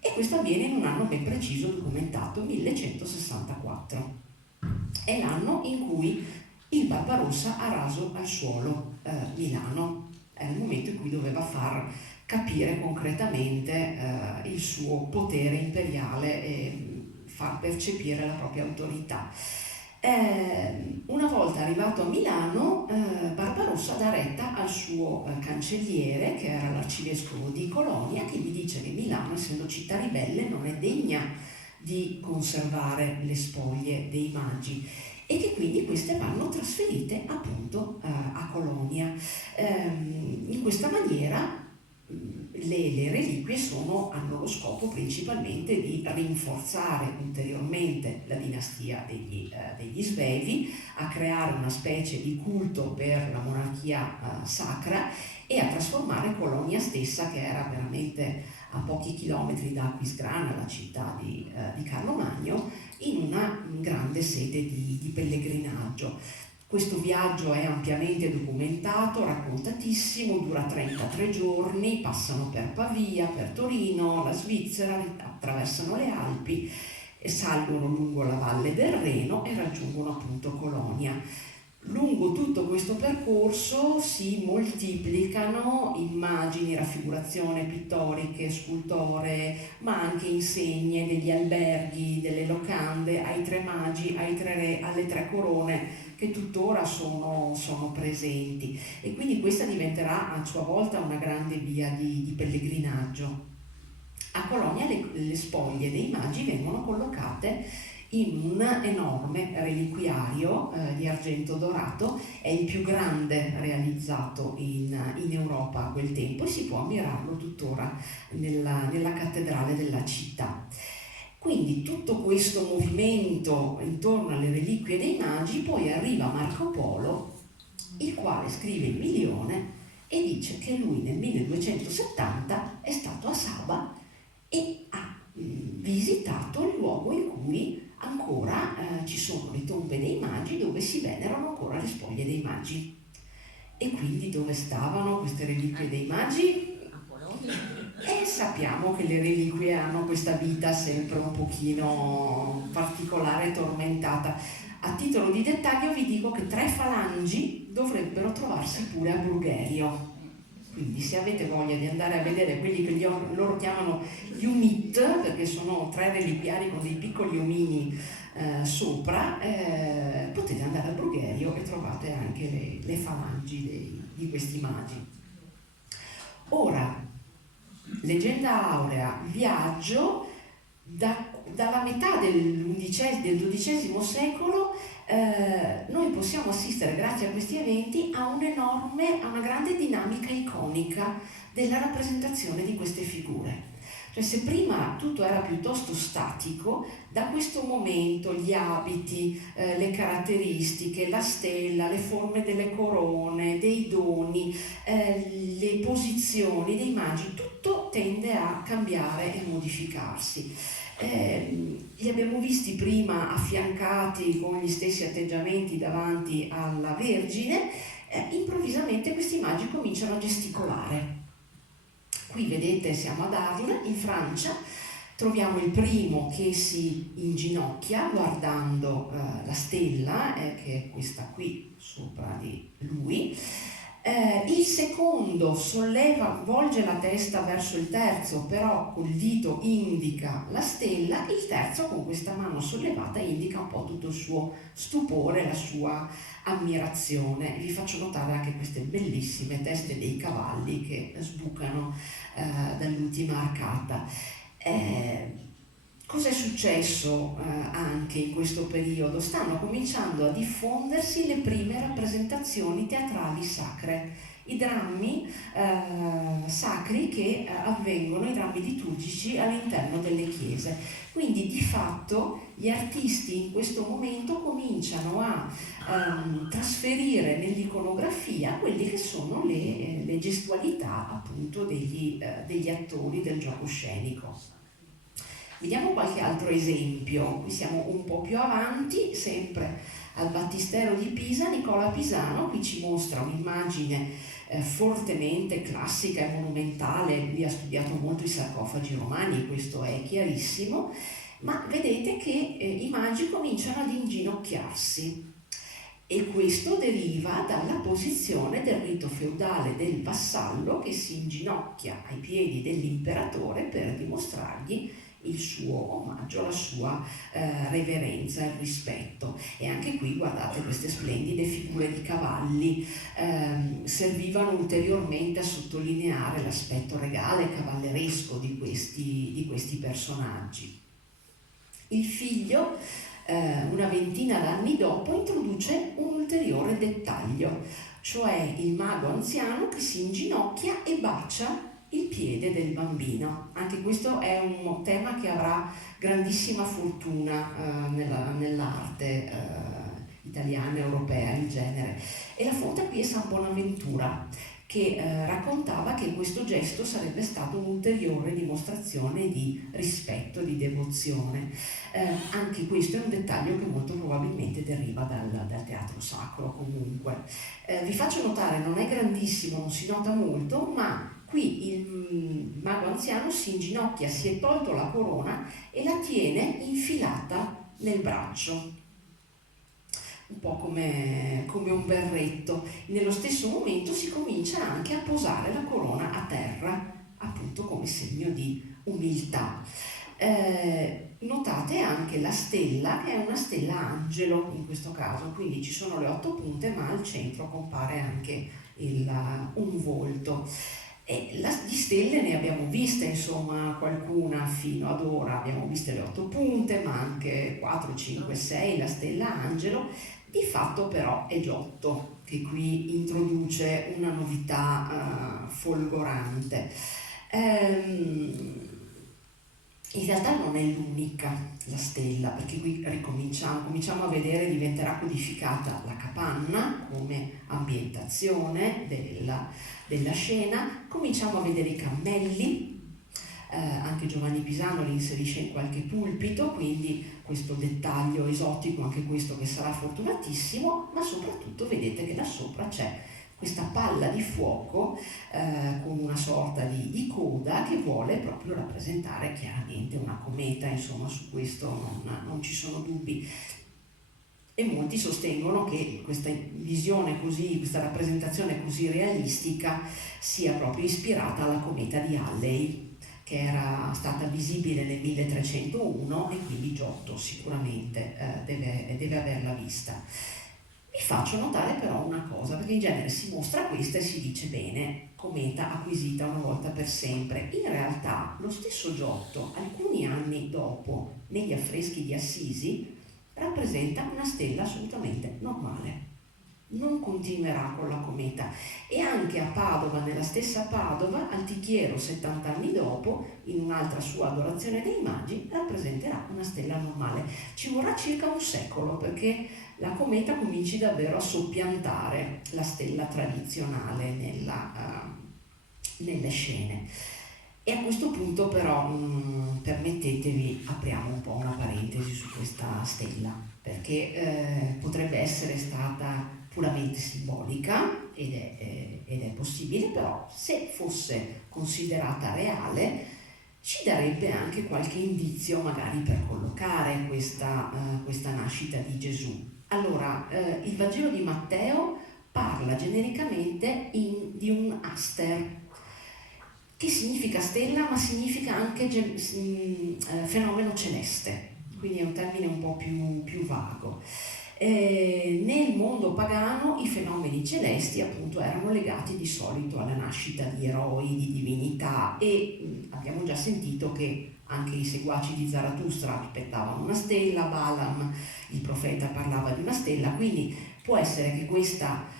e questo avviene in un anno ben preciso documentato, 1164. È l'anno in cui il Barbarossa ha raso al suolo Milano, è il momento in cui doveva far capire concretamente il suo potere imperiale e far percepire la propria autorità. Una volta arrivato a Milano, Barbarossa dà retta al suo cancelliere, che era l'arcivescovo di Colonia, che gli dice che Milano, essendo città ribelle, non è degna di conservare le spoglie dei magi e che quindi queste vanno trasferite appunto a Colonia. In questa maniera le reliquie hanno lo scopo principalmente di rinforzare ulteriormente la dinastia degli Svevi, a creare una specie di culto per la monarchia sacra e a trasformare Colonia stessa, che era veramente a pochi chilometri da Aquisgrana, la città di Carlo Magno, in una grande sede di pellegrinaggio. Questo viaggio è ampiamente documentato, raccontatissimo, dura 33 giorni, passano per Pavia, per Torino, la Svizzera, attraversano le Alpi, e salgono lungo la valle del Reno e raggiungono appunto Colonia. Lungo tutto questo percorso si moltiplicano immagini, raffigurazioni pittoriche, scultoree, ma anche insegne degli alberghi, delle locande, ai tre magi, ai tre re, alle tre corone, che tuttora sono presenti. E quindi questa diventerà a sua volta una grande via di pellegrinaggio. A Colonia le spoglie dei magi vengono collocate in un enorme reliquiario di argento dorato, è il più grande realizzato in Europa a quel tempo e si può ammirarlo tuttora nella cattedrale della città. Quindi tutto questo movimento intorno alle reliquie dei magi, poi arriva Marco Polo, il quale scrive il Milione e dice che lui nel 1270 è stato a Saba e ha visitato il luogo in cui ancora ci sono le tombe dei magi, dove si venerano ancora le spoglie dei magi. E quindi dove stavano queste reliquie dei magi? A Colonia. E sappiamo che le reliquie hanno questa vita sempre un pochino particolare e tormentata. A titolo di dettaglio vi dico che 3 falangi dovrebbero trovarsi pure a Brugherio. Quindi se avete voglia di andare a vedere quelli che loro chiamano gli umit, perché sono 3 reliquiari con dei piccoli omini sopra, potete andare a Brugherio e trovate anche le falangi di questi magi. Ora, leggenda aurea, viaggio dalla metà del XII secolo. Noi possiamo assistere, grazie a questi eventi, a una grande dinamica iconica della rappresentazione di queste figure. Cioè, se prima tutto era piuttosto statico, da questo momento gli abiti, le caratteristiche, la stella, le forme delle corone, dei doni, le posizioni dei magi, tutto tende a cambiare e modificarsi. Li abbiamo visti prima affiancati con gli stessi atteggiamenti davanti alla Vergine, improvvisamente questi magi cominciano a gesticolare. Qui vedete, siamo ad Arles, in Francia, troviamo il primo che si inginocchia guardando la stella, che è questa qui sopra di lui. Il secondo volge la testa verso il terzo, però col dito indica la stella, il terzo con questa mano sollevata indica un po' tutto il suo stupore, la sua ammirazione. Vi faccio notare anche queste bellissime teste dei cavalli che sbucano dall'ultima arcata. Cos'è successo anche in questo periodo? Stanno cominciando a diffondersi le prime rappresentazioni teatrali sacre, i drammi sacri che avvengono, i drammi liturgici all'interno delle chiese. Quindi di fatto gli artisti in questo momento cominciano a trasferire nell'iconografia quelle che sono le gestualità appunto degli attori del gioco scenico. Vediamo qualche altro esempio. Qui siamo un po' più avanti, sempre al Battistero di Pisa. Nicola Pisano qui ci mostra un'immagine fortemente classica e monumentale. Lui ha studiato molto i sarcofagi romani, questo è chiarissimo, ma vedete che i magi cominciano ad inginocchiarsi. E questo deriva dalla posizione del rito feudale del vassallo che si inginocchia ai piedi dell'imperatore per dimostrargli il suo omaggio, la sua reverenza e rispetto. E anche qui guardate queste splendide figure di cavalli, servivano ulteriormente a sottolineare l'aspetto regale e cavalleresco di questi personaggi. Il figlio, una ventina d'anni dopo, introduce un ulteriore dettaglio, cioè il mago anziano che si inginocchia e bacia il piede del bambino. Anche questo è un tema che avrà grandissima fortuna nell'arte italiana e europea in genere. E la fonte qui è San Bonaventura, che raccontava che questo gesto sarebbe stato un'ulteriore dimostrazione di rispetto, di devozione. Anche questo è un dettaglio che molto probabilmente deriva dal teatro sacro comunque. Vi faccio notare, non è grandissimo, non si nota molto, ma qui il mago anziano si inginocchia, si è tolto la corona e la tiene infilata nel braccio, un po' come un berretto. Nello stesso momento si comincia anche a posare la corona a terra, appunto come segno di umiltà. Notate anche la stella, che è una stella angelo in questo caso, quindi ci sono le 8 punte, ma al centro compare anche un volto. E di stelle ne abbiamo viste, insomma, qualcuna fino ad ora, abbiamo viste le 8 punte, ma anche 4, 5, 6, la stella angelo. Di fatto però è Giotto che qui introduce una novità folgorante. In realtà non è l'unica la stella, perché qui cominciamo a vedere, diventerà codificata la capanna come ambientazione della scena, cominciamo a vedere i cammelli, anche Giovanni Pisano li inserisce in qualche pulpito, quindi questo dettaglio esotico, anche questo che sarà fortunatissimo, ma soprattutto vedete che là sopra c'è questa palla di fuoco con una sorta di coda che vuole proprio rappresentare chiaramente una cometa, insomma su questo non ci sono dubbi. E molti sostengono che questa visione così, questa rappresentazione così realistica sia proprio ispirata alla cometa di Halley, che era stata visibile nel 1301 e quindi Giotto sicuramente deve averla vista. Vi faccio notare però una cosa, perché in genere si mostra questa e si dice bene, cometa acquisita una volta per sempre. In realtà lo stesso Giotto, alcuni anni dopo, negli affreschi di Assisi, rappresenta una stella assolutamente normale. Non continuerà con la cometa. E anche a Padova, nella stessa Padova, Altichiero 70 anni dopo, in un'altra sua adorazione dei magi, rappresenterà una stella normale. Ci vorrà circa un secolo perché la cometa cominci davvero a soppiantare la stella tradizionale nelle scene. E a questo punto però, permettetevi, apriamo un po' una parentesi su questa stella, perché potrebbe essere stata puramente simbolica ed è possibile, però se fosse considerata reale ci darebbe anche qualche indizio magari per collocare questa nascita di Gesù. Allora, il Vangelo di Matteo parla genericamente di un aster, che significa stella, ma significa anche fenomeno celeste, quindi è un termine un po' più vago. Nel mondo pagano i fenomeni celesti appunto erano legati di solito alla nascita di eroi, di divinità, e abbiamo già sentito che anche i seguaci di Zarathustra aspettavano una stella, Balaam, il profeta, parlava di una stella, quindi può essere che questa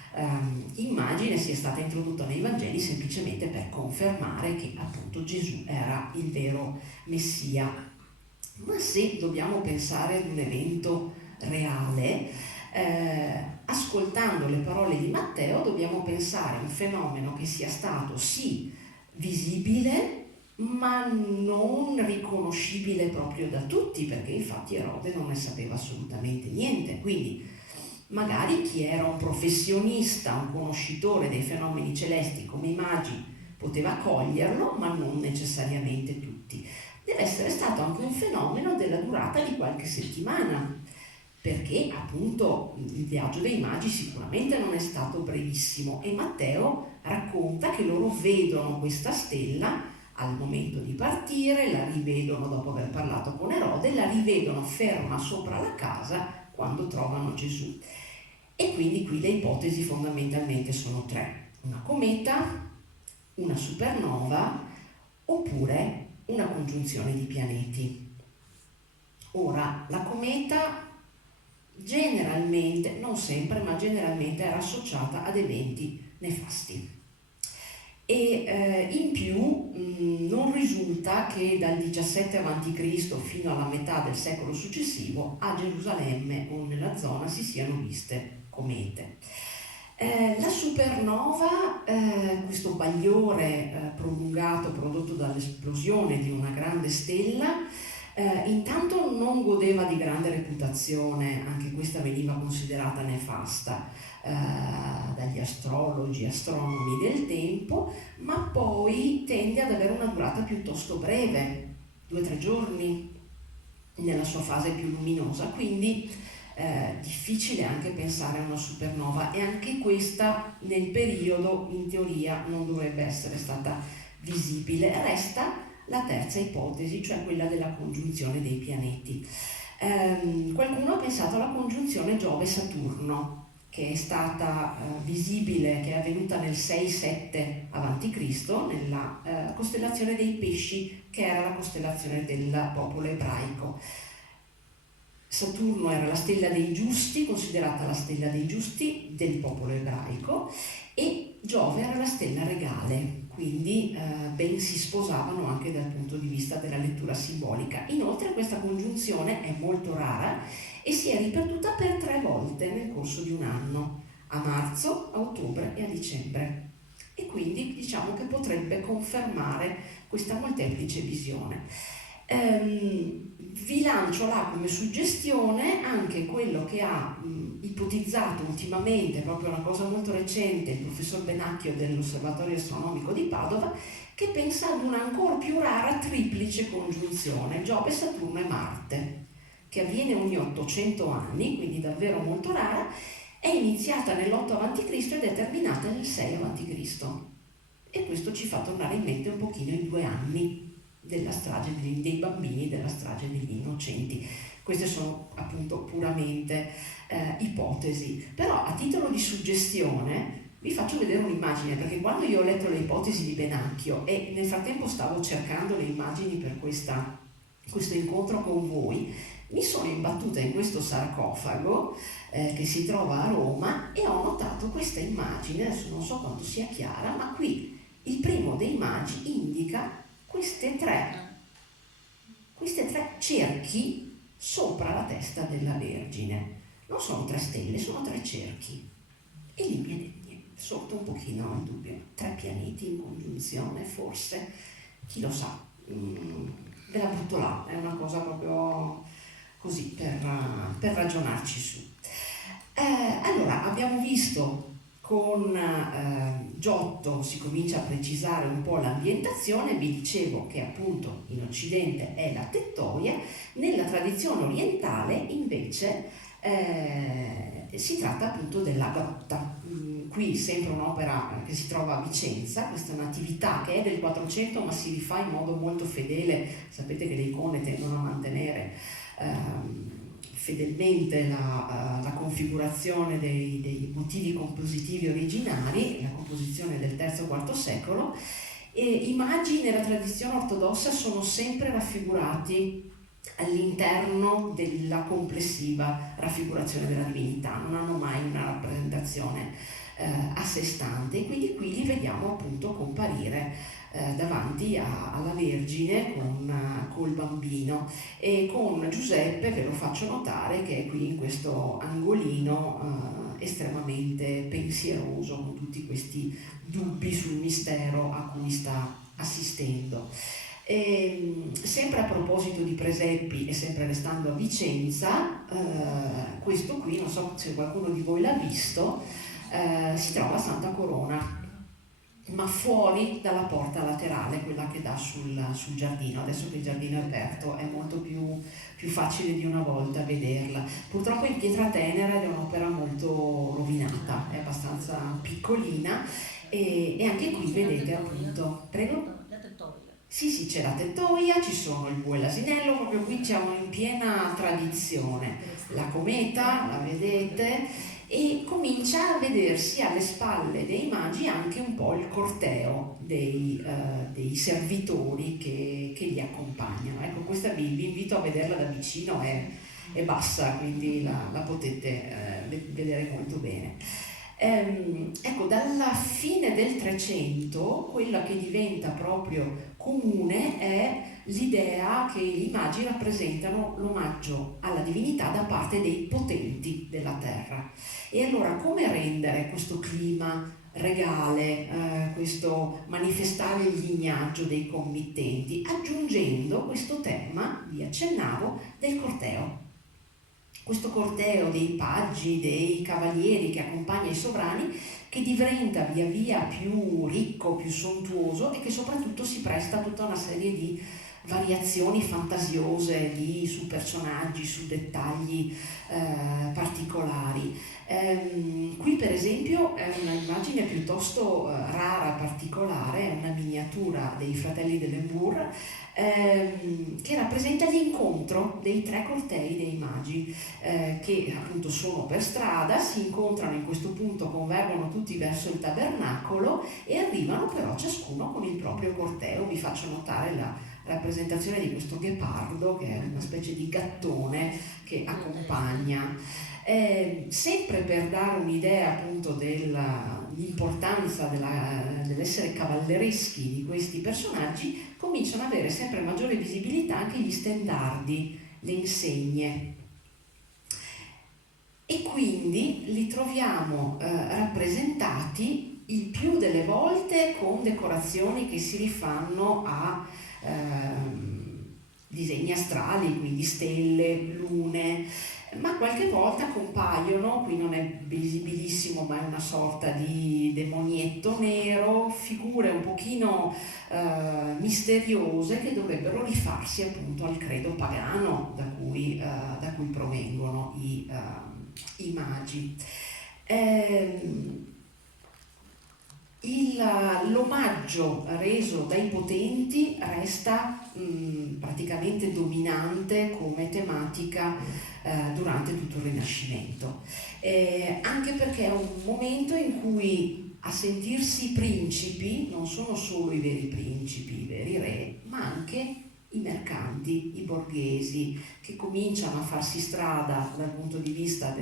immagine sia stata introdotta nei Vangeli semplicemente per confermare che appunto Gesù era il vero Messia. Ma se dobbiamo pensare ad un evento reale, ascoltando le parole di Matteo dobbiamo pensare a un fenomeno che sia stato sì visibile ma non riconoscibile proprio da tutti, perché infatti Erode non ne sapeva assolutamente niente, quindi Magari chi era un professionista, un conoscitore dei fenomeni celesti come i magi poteva coglierlo, ma non necessariamente tutti. Deve essere stato anche un fenomeno della durata di qualche settimana, perché appunto il viaggio dei magi sicuramente non è stato brevissimo e Matteo racconta che loro vedono questa stella al momento di partire, la rivedono dopo aver parlato con Erode, la rivedono ferma sopra la casa quando trovano Gesù. E quindi qui le ipotesi fondamentalmente sono tre: una cometa, una supernova oppure una congiunzione di pianeti. Ora, la cometa generalmente, non sempre, ma generalmente era associata ad eventi nefasti. E in più non risulta che dal 17 a.C. fino alla metà del secolo successivo a Gerusalemme o nella zona si siano viste comete. La supernova, questo bagliore prolungato prodotto dall'esplosione di una grande stella, intanto non godeva di grande reputazione, anche questa veniva considerata nefasta dagli astrologi, astronomi del tempo, ma poi tende ad avere una durata piuttosto breve, 2-3 giorni nella sua fase più luminosa, quindi difficile anche pensare a una supernova, e anche questa nel periodo in teoria non dovrebbe essere stata visibile. Resta la terza ipotesi, cioè quella della congiunzione dei pianeti. Qualcuno ha pensato alla congiunzione Giove-Saturno, che è stata visibile, che è avvenuta nel 6-7 a.C. nella costellazione dei Pesci, che era la costellazione del popolo ebraico. Saturno era la stella dei giusti, considerata la stella dei giusti del popolo ebraico, e Giove era la stella regale, quindi ben si sposavano anche dal punto di vista della lettura simbolica. Inoltre questa congiunzione è molto rara e si è ripetuta per 3 volte nel corso di un anno, a marzo, a ottobre e a dicembre. E quindi diciamo che potrebbe confermare questa molteplice visione. Vi lancio là come suggestione anche quello che ha ipotizzato ultimamente, proprio una cosa molto recente, il professor Benacchio dell'Osservatorio Astronomico di Padova, che pensa ad una ancora più rara triplice congiunzione, Giove, Saturno e Marte, che avviene ogni 800 anni, quindi davvero molto rara, è iniziata nell'8 a.C. ed è terminata nel 6 a.C. E questo ci fa tornare in mente un pochino i 2 anni della strage dei bambini, della strage degli innocenti. Queste sono appunto puramente ipotesi, però a titolo di suggestione vi faccio vedere un'immagine, perché quando io ho letto le ipotesi di Benacchio e nel frattempo stavo cercando le immagini per questo incontro con voi, mi sono imbattuta in questo sarcofago che si trova a Roma e ho notato questa immagine. Adesso non so quanto sia chiara, ma qui il primo dei magi indica questi tre cerchi sopra la testa della Vergine. Non sono 3 stelle, sono 3 cerchi. E lì mi è sorto un pochino il dubbio: 3 pianeti in congiunzione, forse? Chi lo sa? Ve la butto là, è una cosa proprio così per ragionarci su. Allora, abbiamo visto con Giotto si comincia a precisare un po' l'ambientazione. Vi dicevo che appunto in Occidente è la tettoia, nella tradizione orientale invece si tratta appunto della grotta. Qui sempre un'opera che si trova a Vicenza, questa natività che è del 400 ma si rifà in modo molto fedele. Sapete che le icone tendono a mantenere fedelmente la configurazione dei motivi compositivi originari, la composizione del III-IV secolo, e i magi nella tradizione ortodossa sono sempre raffigurati all'interno della complessiva raffigurazione della divinità, non hanno mai una rappresentazione a sé stante, e quindi qui li vediamo appunto comparire davanti alla Vergine col bambino, e con Giuseppe, ve lo faccio notare, che è qui in questo angolino estremamente pensieroso, con tutti questi dubbi sul mistero a cui sta assistendo. Sempre a proposito di presepi e sempre restando a Vicenza, questo qui, non so se qualcuno di voi l'ha visto, si trova a Santa Corona, ma fuori dalla porta laterale, quella che dà sul giardino. Adesso che il giardino è aperto è molto più facile di una volta vederla. Purtroppo in pietra tenera ed è un'opera molto rovinata, è abbastanza piccolina e anche qui vedete appunto, prego? Sì, c'è la tettoia, ci sono il bue e l'asinello, proprio qui siamo in piena tradizione. La cometa, la vedete, e comincia a vedersi alle spalle dei magi anche un po' il corteo dei servitori che li accompagnano. Ecco, questa vi invito a vederla da vicino, è bassa, quindi la potete vedere molto bene. Ecco, dalla fine del 300 quella che diventa proprio comune è l'idea che i magi rappresentano l'omaggio alla divinità da parte dei potenti della terra. E allora come rendere questo clima regale, questo manifestare il lignaggio dei committenti, aggiungendo questo tema, vi accennavo, del corteo. Questo corteo dei paggi, dei cavalieri che accompagna i sovrani, che diventa via via più ricco, più sontuoso e che soprattutto si presta a tutta una serie di variazioni fantasiose su personaggi, su dettagli particolari. Qui per esempio è un'immagine piuttosto rara, particolare, è una miniatura dei fratelli dell'Embur che rappresenta l'incontro dei 3 cortei dei magi che appunto sono per strada, si incontrano in questo punto, convergono tutti verso il tabernacolo e arrivano però ciascuno con il proprio corteo. Vi faccio notare la rappresentazione di questo ghepardo, che è una specie di gattone che accompagna. Sempre per dare un'idea appunto dell'importanza dell'essere cavallereschi di questi personaggi, cominciano ad avere sempre maggiore visibilità anche gli stendardi, le insegne. E quindi li troviamo rappresentati il più delle volte con decorazioni che si rifanno a disegni astrali, quindi stelle, lune, ma qualche volta compaiono, qui non è visibilissimo ma è una sorta di demonietto nero, figure un pochino misteriose che dovrebbero rifarsi appunto al credo pagano da cui provengono i magi. L'omaggio reso dai potenti resta praticamente dominante come tematica durante tutto il Rinascimento, anche perché è un momento in cui a sentirsi principi non sono solo i veri principi, i veri re, ma anche i mercanti, i borghesi, che cominciano a farsi strada dal punto di vista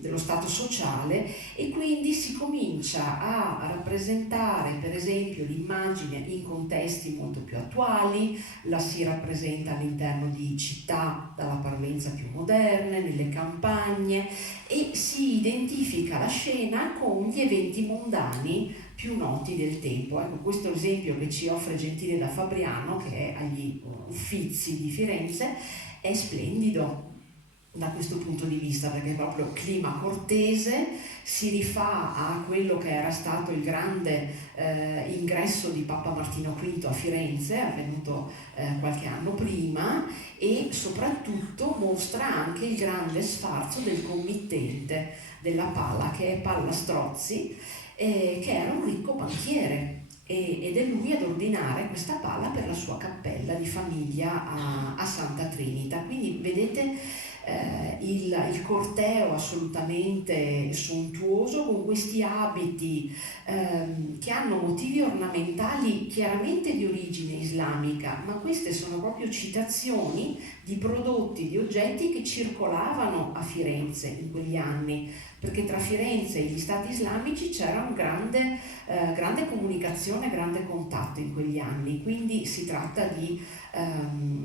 dello stato sociale, e quindi si comincia a rappresentare per esempio l'immagine in contesti molto più attuali, la si rappresenta all'interno di città dalla parvenza più moderne, nelle campagne, e si identifica la scena con gli eventi mondani più noti del tempo. Ecco, questo esempio che ci offre Gentile da Fabriano, che è agli Uffizi di Firenze, è splendido da questo punto di vista, perché è proprio clima cortese, si rifà a quello che era stato il grande ingresso di Papa Martino V a Firenze, avvenuto qualche anno prima, e soprattutto mostra anche il grande sfarzo del committente della Palla, che è Palla Strozzi, che era un ricco banchiere, ed è lui ad ordinare questa pala per la sua cappella di famiglia a Santa Trinita. Quindi vedete il corteo assolutamente sontuoso, con questi abiti che hanno motivi ornamentali chiaramente di origine islamica, ma queste sono proprio citazioni di prodotti, di oggetti che circolavano a Firenze in quegli anni, perché tra Firenze e gli stati islamici c'era un grande comunicazione, grande contatto in quegli anni, quindi si tratta di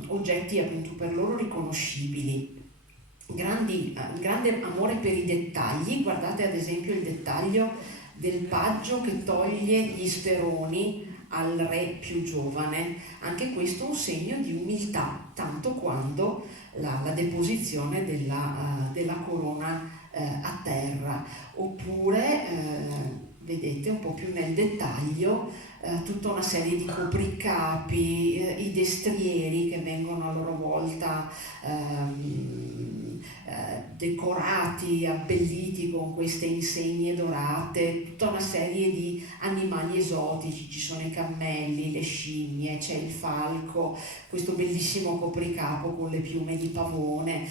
oggetti appunto per loro riconoscibili. Grande amore per i dettagli. Guardate ad esempio il dettaglio del paggio che toglie gli speroni al re più giovane. Anche questo un segno di umiltà, tanto quanto la deposizione della corona a terra. Oppure vedete un po' più nel dettaglio tutta una serie di copricapi, i destrieri che vengono a loro volta decorati, abbelliti con queste insegne dorate, tutta una serie di animali esotici, ci sono i cammelli, le scimmie, c'è il falco, questo bellissimo copricapo con le piume di pavone,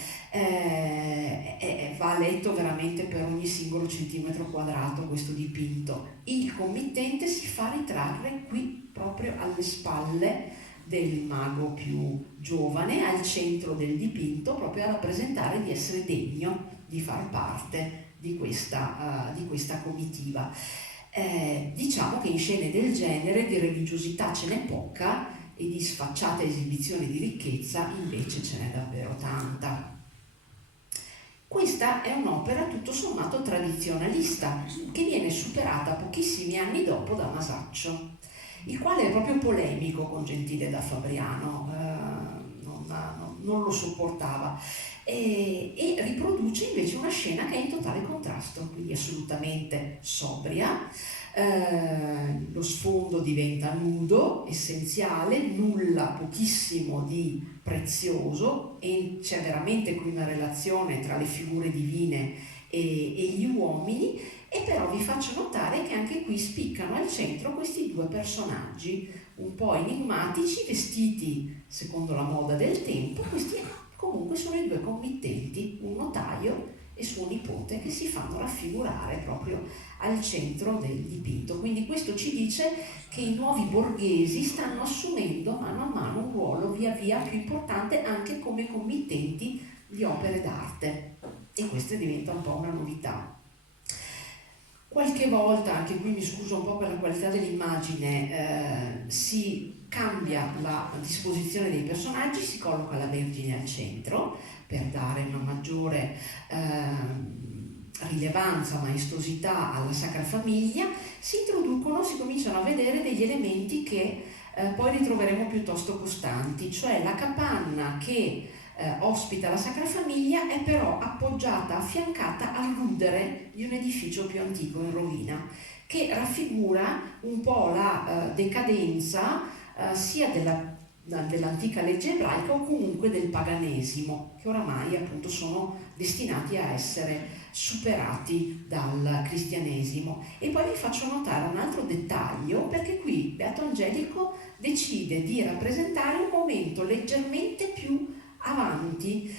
va letto veramente per ogni singolo centimetro quadrato questo dipinto. Il committente si fa ritrarre qui proprio alle spalle del mago più giovane, al centro del dipinto, proprio a rappresentare di essere degno di far parte di questa comitiva. Diciamo che in scene del genere di religiosità ce n'è poca e di sfacciata esibizione di ricchezza invece ce n'è davvero tanta. Questa è un'opera tutto sommato tradizionalista che viene superata pochissimi anni dopo da Masaccio, il quale è proprio polemico con Gentile da Fabriano, non lo sopportava, e riproduce invece una scena che è in totale contrasto, quindi assolutamente sobria. Lo sfondo diventa nudo, essenziale, nulla, pochissimo di prezioso, e c'è veramente qui una relazione tra le figure divine e gli uomini. E però vi faccio notare che anche qui spiccano al centro questi due personaggi un po' enigmatici, vestiti secondo la moda del tempo. Questi comunque sono i due committenti, un notaio e suo nipote, che si fanno raffigurare proprio al centro del dipinto. Quindi questo ci dice che i nuovi borghesi stanno assumendo mano a mano un ruolo via via più importante anche come committenti di opere d'arte, e questa diventa un po' una novità. Qualche volta, anche qui mi scuso un po' per la qualità dell'immagine, si cambia la disposizione dei personaggi, si colloca la Vergine al centro per dare una maggiore rilevanza, maestosità alla Sacra Famiglia. Si cominciano a vedere degli elementi che poi ritroveremo piuttosto costanti, cioè la capanna che ospita la Sacra Famiglia è però appoggiata, affiancata al rudere di un edificio più antico in rovina, che raffigura un po' la decadenza sia dell'antica legge ebraica o comunque del paganesimo, che oramai appunto sono destinati a essere superati dal cristianesimo. E poi vi faccio notare un altro dettaglio, perché qui Beato Angelico decide di rappresentare un momento leggermente più avanti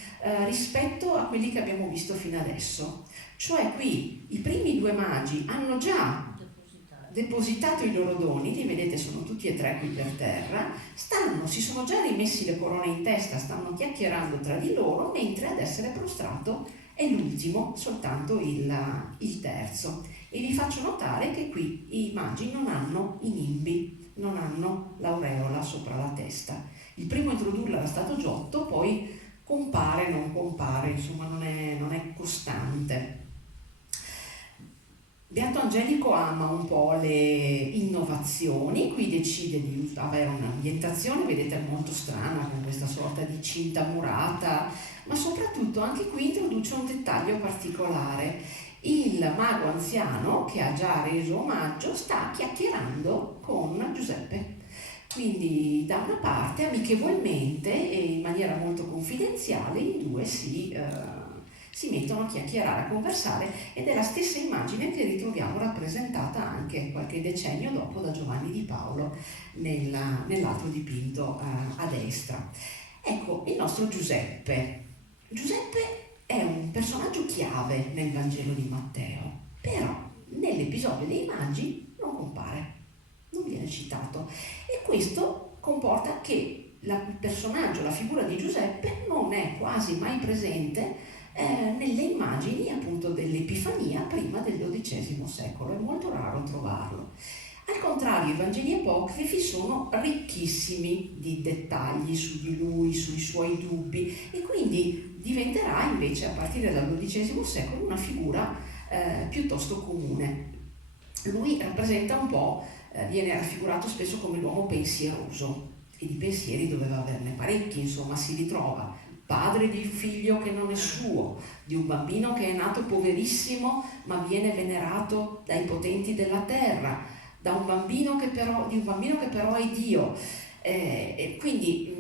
rispetto a quelli che abbiamo visto fino adesso. Cioè qui i primi due magi hanno già depositato i loro doni, li vedete, sono tutti e tre qui per terra, si sono già rimessi le corone in testa, stanno chiacchierando tra di loro, mentre ad essere prostrato è l'ultimo, soltanto il terzo. E vi faccio notare che qui i magi non hanno i nimbi, non hanno l'aureola sopra la testa. Il primo a introdurla era stato Giotto, poi compare, non compare, insomma non è costante. Beato Angelico ama un po' le innovazioni, qui decide di avere un'ambientazione, vedete, molto strana, con questa sorta di cinta murata, ma soprattutto anche qui introduce un dettaglio particolare. Il mago anziano, che ha già reso omaggio, sta chiacchierando con Giuseppe. Quindi da una parte, amichevolmente e in maniera molto confidenziale, i due si mettono a chiacchierare, a conversare, ed è la stessa immagine che ritroviamo rappresentata anche qualche decennio dopo da Giovanni di Paolo nell'altro dipinto a destra. Ecco, il nostro Giuseppe. Giuseppe è un personaggio chiave nel Vangelo di Matteo, però nell'episodio dei Magi non compare, non viene citato, e questo comporta che il personaggio, la figura di Giuseppe non è quasi mai presente nelle immagini appunto dell'Epifania prima del XII secolo, è molto raro trovarlo. Al contrario, i Vangeli apocrifi sono ricchissimi di dettagli su di lui, sui suoi dubbi, e quindi diventerà invece a partire dal XII secolo una figura piuttosto comune. Lui rappresenta un po' viene raffigurato spesso come l'uomo pensieroso, e di pensieri doveva averne parecchi, insomma si ritrova padre di un figlio che non è suo, di un bambino che è nato poverissimo ma viene venerato dai potenti della terra, di un bambino che però è Dio. E quindi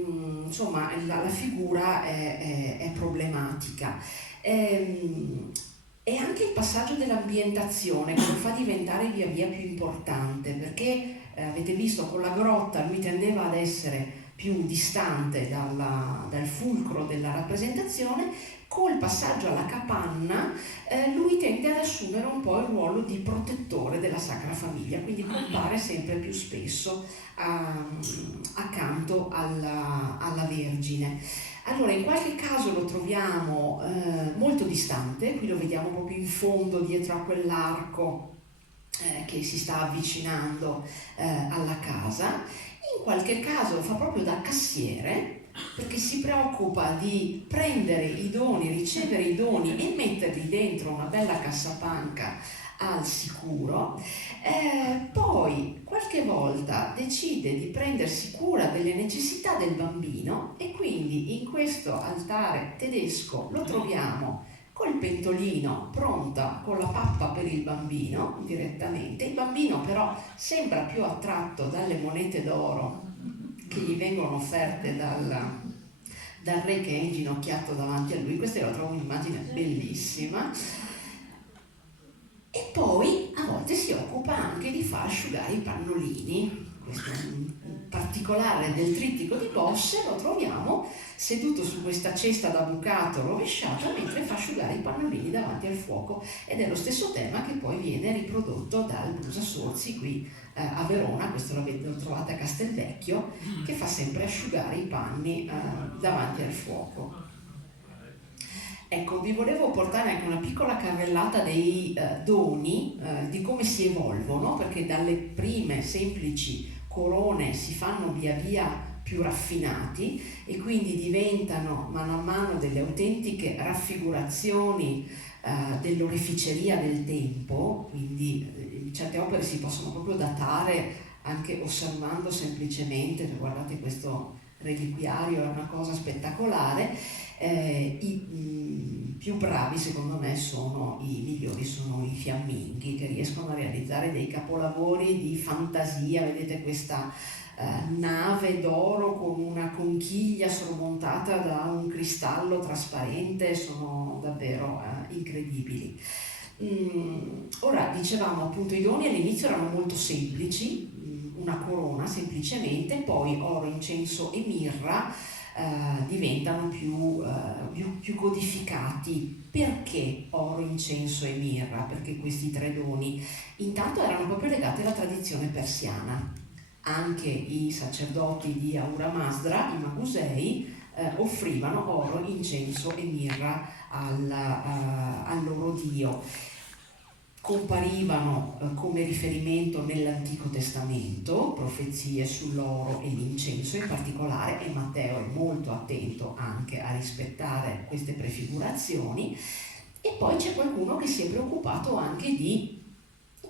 insomma la figura è problematica. E anche il passaggio dell'ambientazione che lo fa diventare via via più importante, perché avete visto con la grotta lui tendeva ad essere più distante dal fulcro della rappresentazione. Col passaggio alla capanna lui tende ad assumere un po' il ruolo di protettore della Sacra Famiglia, quindi compare sempre più spesso accanto alla Vergine. Allora, in qualche caso lo troviamo molto distante, qui lo vediamo proprio in fondo dietro a quell'arco che si sta avvicinando alla casa. In qualche caso lo fa proprio da cassiere, perché si preoccupa di prendere i doni, ricevere i doni e metterli dentro una bella cassapanca al sicuro. Poi qualche volta decide di prendersi cura delle necessità del bambino, e quindi in questo altare tedesco lo troviamo col pentolino pronta con la pappa per il bambino direttamente. Il bambino però sembra più attratto dalle monete d'oro che gli vengono offerte dal re, che è inginocchiato davanti a lui. Questa la trovo un'immagine bellissima. E poi a volte si occupa anche di far asciugare i pannolini. Questo è un particolare del trittico di Bosse, lo troviamo seduto su questa cesta da bucato rovesciata mentre fa asciugare i pannolini davanti al fuoco, ed è lo stesso tema che poi viene riprodotto dal Brusa Sorzi qui a Verona. Questo lo trovate a Castelvecchio, che fa sempre asciugare i panni davanti al fuoco. Ecco, vi volevo portare anche una piccola carrellata dei doni, di come si evolvono, perché dalle prime semplici corone si fanno via via più raffinati e quindi diventano mano a mano delle autentiche raffigurazioni dell'oreficeria del tempo. Quindi certe opere si possono proprio datare anche osservando semplicemente. Guardate, questo reliquiario è una cosa spettacolare. I più bravi secondo me i migliori sono i fiamminghi, che riescono a realizzare dei capolavori di fantasia. Vedete questa nave d'oro con una conchiglia sormontata da un cristallo trasparente, sono davvero incredibili. Ora, dicevamo appunto, i doni all'inizio erano molto semplici, una corona semplicemente, poi oro, incenso e mirra diventano più codificati. Perché oro, incenso e mirra? Perché questi tre doni intanto erano proprio legati alla tradizione persiana. Anche i sacerdoti di Ahura Mazda, i Magusei, offrivano oro, incenso e mirra al loro dio. Comparivano come riferimento nell'Antico Testamento, profezie sull'oro e l'incenso in particolare, e Matteo è molto attento anche a rispettare queste prefigurazioni. E poi c'è qualcuno che si è preoccupato anche di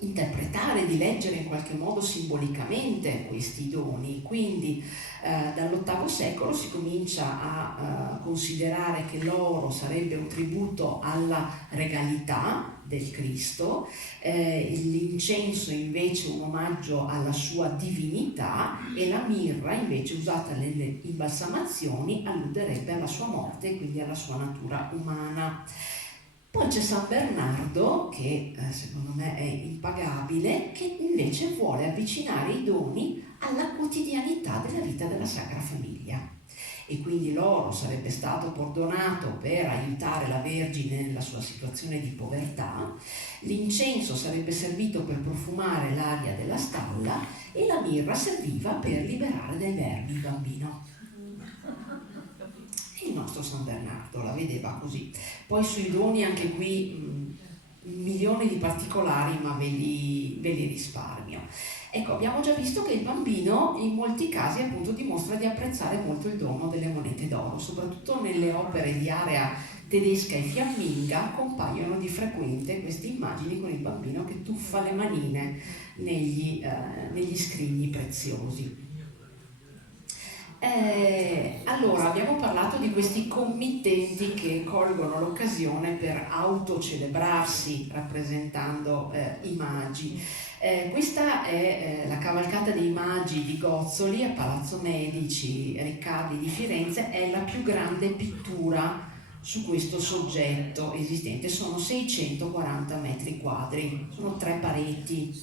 interpretare, di leggere in qualche modo simbolicamente questi doni. Quindi dall'VIII secolo si comincia a considerare che l'oro sarebbe un tributo alla regalità del Cristo, l'incenso invece un omaggio alla sua divinità, e la mirra invece usata nelle imbalsamazioni alluderebbe alla sua morte e quindi alla sua natura umana. Poi c'è San Bernardo, che secondo me è impagabile, che invece vuole avvicinare i doni alla quotidianità della vita della Sacra Famiglia. E quindi l'oro sarebbe stato perdonato per aiutare la Vergine nella sua situazione di povertà, l'incenso sarebbe servito per profumare l'aria della stalla e la mirra serviva per liberare dai vermi il bambino. Il nostro San Bernardo la vedeva così. Poi sui doni anche qui milioni di particolari, ma ve li risparmio. Ecco, abbiamo già visto che il bambino in molti casi appunto dimostra di apprezzare molto il dono delle monete d'oro, soprattutto nelle opere di area tedesca e fiamminga compaiono di frequente queste immagini con il bambino che tuffa le manine negli scrigni preziosi. Allora, abbiamo parlato di questi committenti che colgono l'occasione per autocelebrarsi rappresentando i magi. Questa è la cavalcata dei magi di Gozzoli a Palazzo Medici Riccardi di Firenze, è la più grande pittura su questo soggetto esistente, sono 640 metri quadri, sono 3 pareti,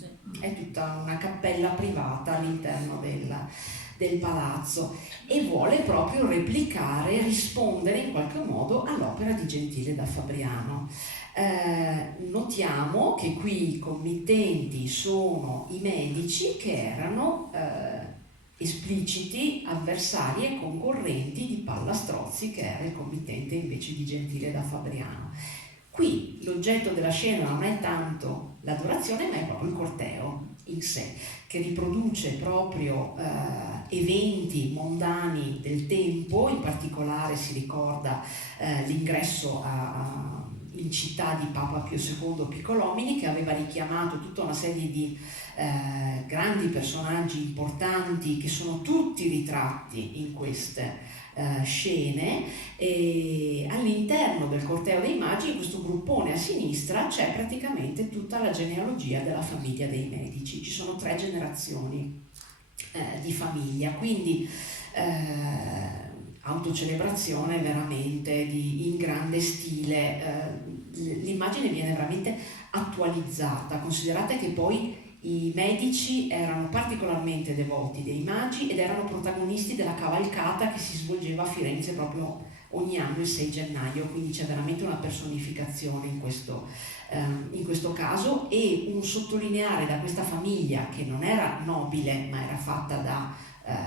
è tutta una cappella privata all'interno del palazzo e vuole proprio replicare, rispondere in qualche modo all'opera di Gentile da Fabriano. Notiamo che qui i committenti sono i medici che erano espliciti avversari e concorrenti di Palla Strozzi, che era il committente invece di Gentile da Fabriano. Qui l'oggetto della scena non è tanto l'adorazione, ma è proprio il corteo in sé, che riproduce proprio eventi mondani del tempo. In particolare si ricorda l'ingresso in città di Papa Pio II Piccolomini, che aveva richiamato tutta una serie di grandi personaggi importanti che sono tutti ritratti in queste scene, e all'interno del corteo dei magi, in questo gruppone a sinistra, c'è praticamente tutta la genealogia della famiglia dei Medici. Ci sono 3 generazioni di famiglia, quindi autocelebrazione veramente in grande stile. L'immagine viene veramente attualizzata. Considerate che poi i Medici erano particolarmente devoti dei magi ed erano protagonisti della cavalcata che si svolgeva a Firenze proprio ogni anno il 6 gennaio, quindi c'è veramente una personificazione in questo caso, e un sottolineare da questa famiglia, che non era nobile ma era fatta da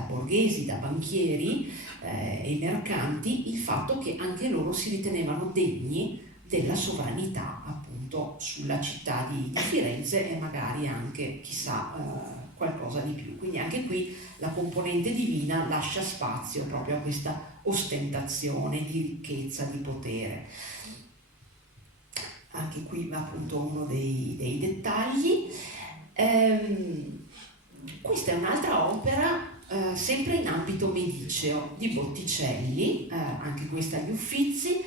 borghesi, da banchieri e mercanti, il fatto che anche loro si ritenevano degni della sovranità appunto sulla città di Firenze e magari anche chissà qualcosa di più. Quindi anche qui la componente divina lascia spazio proprio a questa ostentazione di ricchezza, di potere. Anche qui appunto uno dei dettagli. Questa è un'altra opera sempre in ambito mediceo di Botticelli, anche questa agli Uffizi,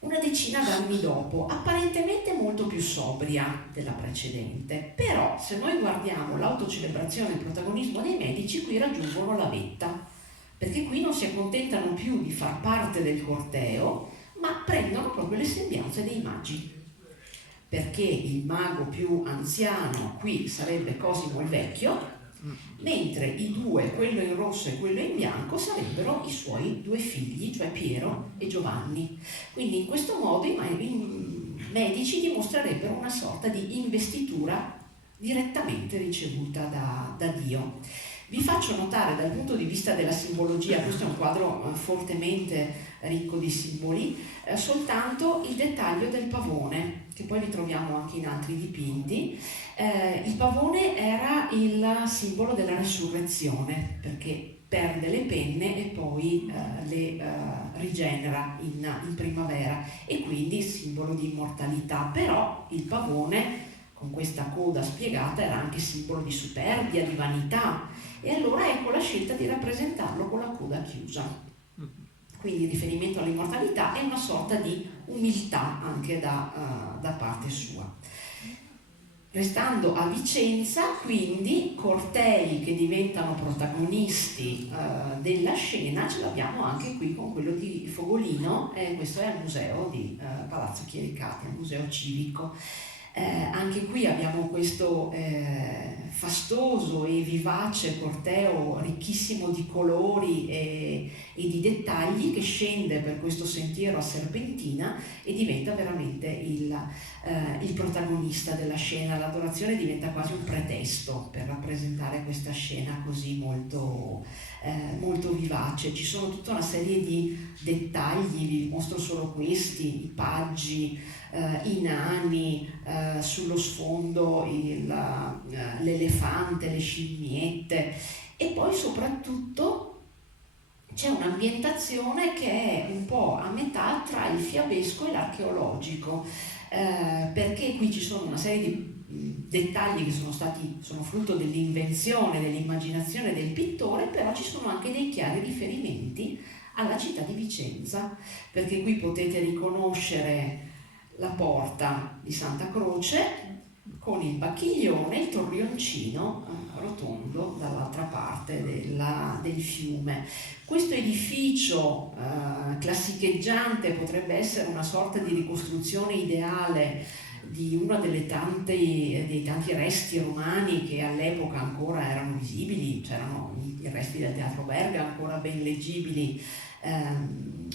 una decina d'anni dopo, apparentemente molto più sobria della precedente, però se noi guardiamo l'autocelebrazione e il protagonismo dei Medici, qui raggiungono la vetta, perché qui non si accontentano più di far parte del corteo, ma prendono proprio le sembianze dei magi, perché il mago più anziano qui sarebbe Cosimo il Vecchio, mentre i 2, quello in rosso e quello in bianco, sarebbero i suoi 2 figli, cioè Piero e Giovanni. Quindi in questo modo i Medici dimostrerebbero una sorta di investitura direttamente ricevuta da Dio. Vi faccio notare dal punto di vista della simbologia, questo è un quadro fortemente ricco di simboli, soltanto il dettaglio del pavone, che poi ritroviamo anche in altri dipinti. Il pavone era il simbolo della resurrezione, perché perde le penne e poi le rigenera in primavera, e quindi simbolo di immortalità. Però il pavone, con questa coda spiegata, era anche simbolo di superbia, di vanità, e allora ecco la scelta di rappresentarlo con la coda chiusa. Quindi riferimento all'immortalità e una sorta di umiltà anche da parte sua. Restando a Vicenza, quindi, cortei che diventano protagonisti della scena ce l'abbiamo anche qui con quello di Fogolino, questo è al museo di Palazzo Chiericati, al museo civico. Anche qui abbiamo questo fastoso e vivace corteo ricchissimo di colori e di dettagli, che scende per questo sentiero a serpentina e diventa veramente il protagonista della scena. L'adorazione diventa quasi un pretesto per rappresentare questa scena così molto vivace. Ci sono tutta una serie di dettagli, vi mostro solo questi: i paggi, i nani, sullo sfondo l'elefante, le scimmiette, e poi soprattutto c'è un'ambientazione che è un po' a metà tra il fiabesco e l'archeologico, perché qui ci sono una serie di dettagli che sono frutto dell'invenzione, dell'immaginazione del pittore, però ci sono anche dei chiari riferimenti alla città di Vicenza, perché qui potete riconoscere la porta di Santa Croce con il bacchiglione, il torrioncino rotondo dall'altra parte del fiume. Questo edificio classicheggiante potrebbe essere una sorta di ricostruzione ideale di uno dei tanti resti romani che all'epoca ancora erano visibili, c'erano i resti del Teatro Verga ancora ben leggibili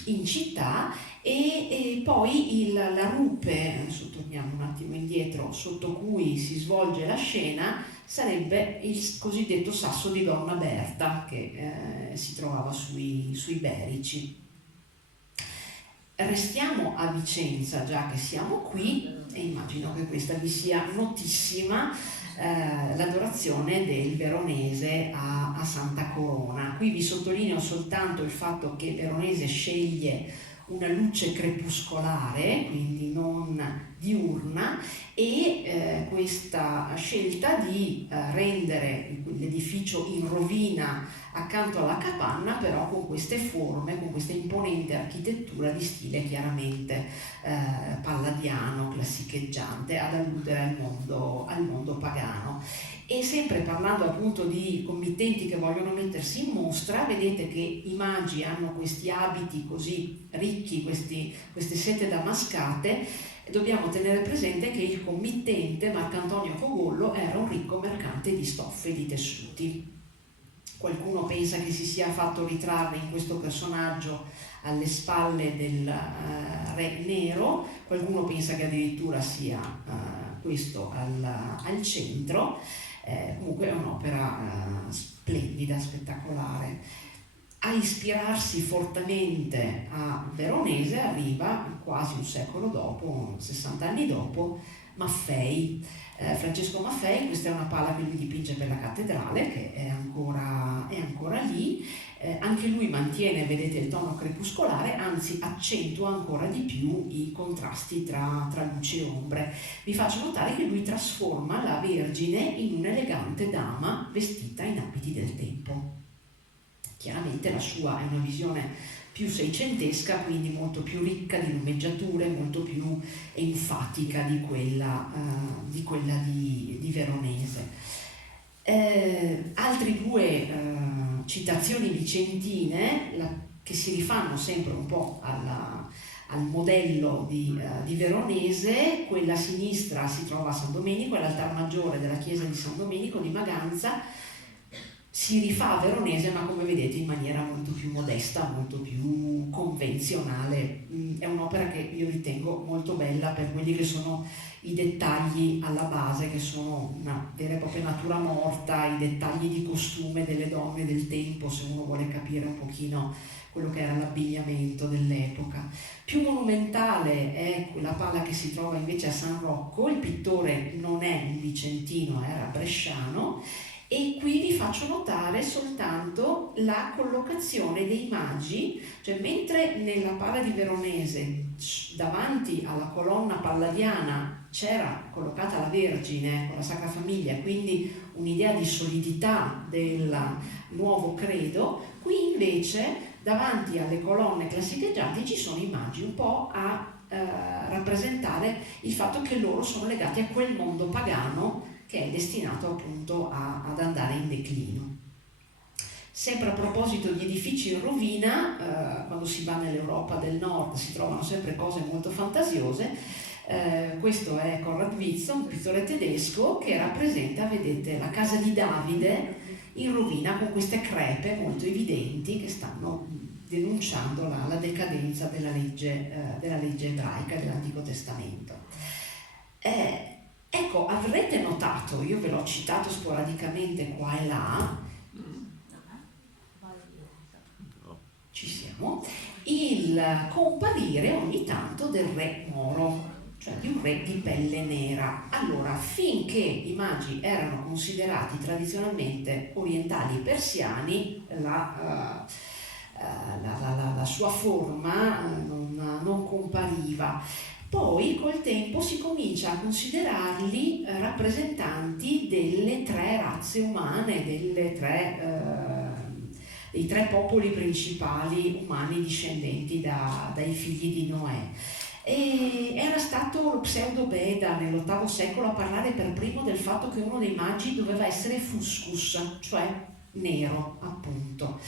in città, e poi la rupe, adesso torniamo un attimo indietro, sotto cui si svolge la scena sarebbe il cosiddetto sasso di Donna Berta che si trovava sui Berici. Restiamo a Vicenza già che siamo qui, e immagino che questa vi sia notissima, l'adorazione del veronese a Santa Corona. Qui vi sottolineo soltanto il fatto che Veronese sceglie una luce crepuscolare, quindi non diurna, e questa scelta di rendere l'edificio in rovina accanto alla capanna, però con queste forme, con questa imponente architettura di stile chiaramente palladiano, classicheggiante, ad alludere al mondo pagano. E sempre parlando appunto di committenti che vogliono mettersi in mostra, vedete che i magi hanno questi abiti così ricchi, queste sete damascate. Dobbiamo tenere presente che il committente Marcantonio Cogollo era un ricco mercante di stoffe e di tessuti. Qualcuno pensa che si sia fatto ritrarre in questo personaggio alle spalle del re nero, qualcuno pensa che addirittura sia questo al centro. Comunque è un'opera splendida, spettacolare. A ispirarsi fortemente a Veronese arriva quasi un secolo dopo, 60 anni dopo, Maffei. Francesco Maffei, questa è una pala che lui dipinge per la cattedrale, che è ancora lì. Anche lui mantiene, vedete, il tono crepuscolare, anzi accentua ancora di più i contrasti tra luce e ombre. Vi faccio notare che lui trasforma la Vergine in un'elegante dama vestita in abiti del tempo. Chiaramente la sua è una visione più seicentesca, quindi molto più ricca di lumeggiature, molto più enfatica di quella di Veronese. Altri due citazioni vicentine che si rifanno sempre un po' al modello di Veronese. Quella a sinistra si trova a San Domenico, è l'altar maggiore della chiesa di San Domenico di Maganza. Si rifà a Veronese, ma come vedete in maniera molto più modesta, molto più convenzionale. È un'opera che io ritengo molto bella per quelli che sono i dettagli alla base, che sono una vera e propria natura morta, i dettagli di costume delle donne del tempo, se uno vuole capire un pochino quello che era l'abbigliamento dell'epoca. Più monumentale è quella pala che si trova invece a San Rocco. Il pittore non è un vicentino, era bresciano. E qui vi faccio notare soltanto la collocazione dei magi, cioè mentre nella pala di Veronese davanti alla colonna palladiana c'era collocata la Vergine con la Sacra Famiglia, quindi un'idea di solidità del nuovo credo, qui invece davanti alle colonne classicheggianti ci sono i magi, un po' a rappresentare il fatto che loro sono legati a quel mondo pagano che è destinato appunto ad andare in declino. Sempre a proposito di edifici in rovina, quando si va nell'Europa del Nord si trovano sempre cose molto fantasiose. Questo è Konrad Witz, un pittore tedesco che rappresenta, vedete, la casa di Davide in rovina con queste crepe molto evidenti che stanno denunciando la decadenza della legge ebraica dell'Antico Testamento. Ecco, avrete notato, io ve l'ho citato sporadicamente qua e là, ci siamo, il comparire ogni tanto del re moro, cioè di un re di pelle nera. Allora, finché i magi erano considerati tradizionalmente orientali persiani, la sua forma non compariva. Poi col tempo si comincia a considerarli rappresentanti delle tre razze umane, dei tre popoli principali umani discendenti dai figli di Noè. E era stato lo Pseudo-Beda nell'VIII secolo a parlare per primo del fatto che uno dei magi doveva essere Fuscus, cioè nero, appunto.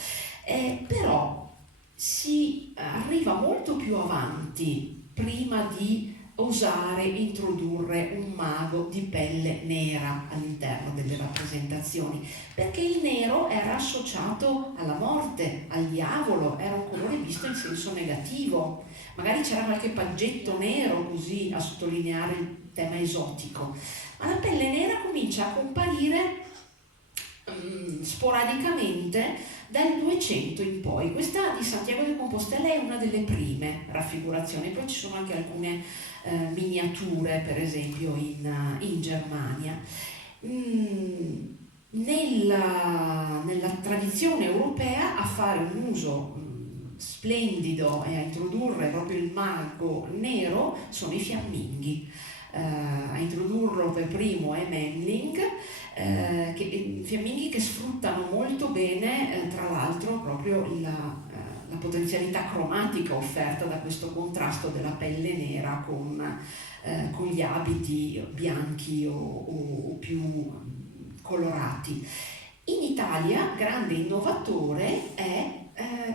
Però si arriva molto più avanti prima di osare introdurre un mago di pelle nera all'interno delle rappresentazioni, perché il nero era associato alla morte, al diavolo, era un colore visto in senso negativo. Magari c'era qualche paggetto nero così a sottolineare il tema esotico, ma la pelle nera comincia a comparire sporadicamente dal 200 in poi. Questa di Santiago de Compostela è una delle prime raffigurazioni, poi ci sono anche alcune miniature, per esempio in Germania. Nella tradizione europea a fare un uso splendido e a introdurre proprio il mago nero sono i fiamminghi. A introdurlo per primo è Memling, fiamminghi che sfruttano molto bene tra l'altro proprio la potenzialità cromatica offerta da questo contrasto della pelle nera con gli abiti bianchi o più colorati. In Italia grande innovatore è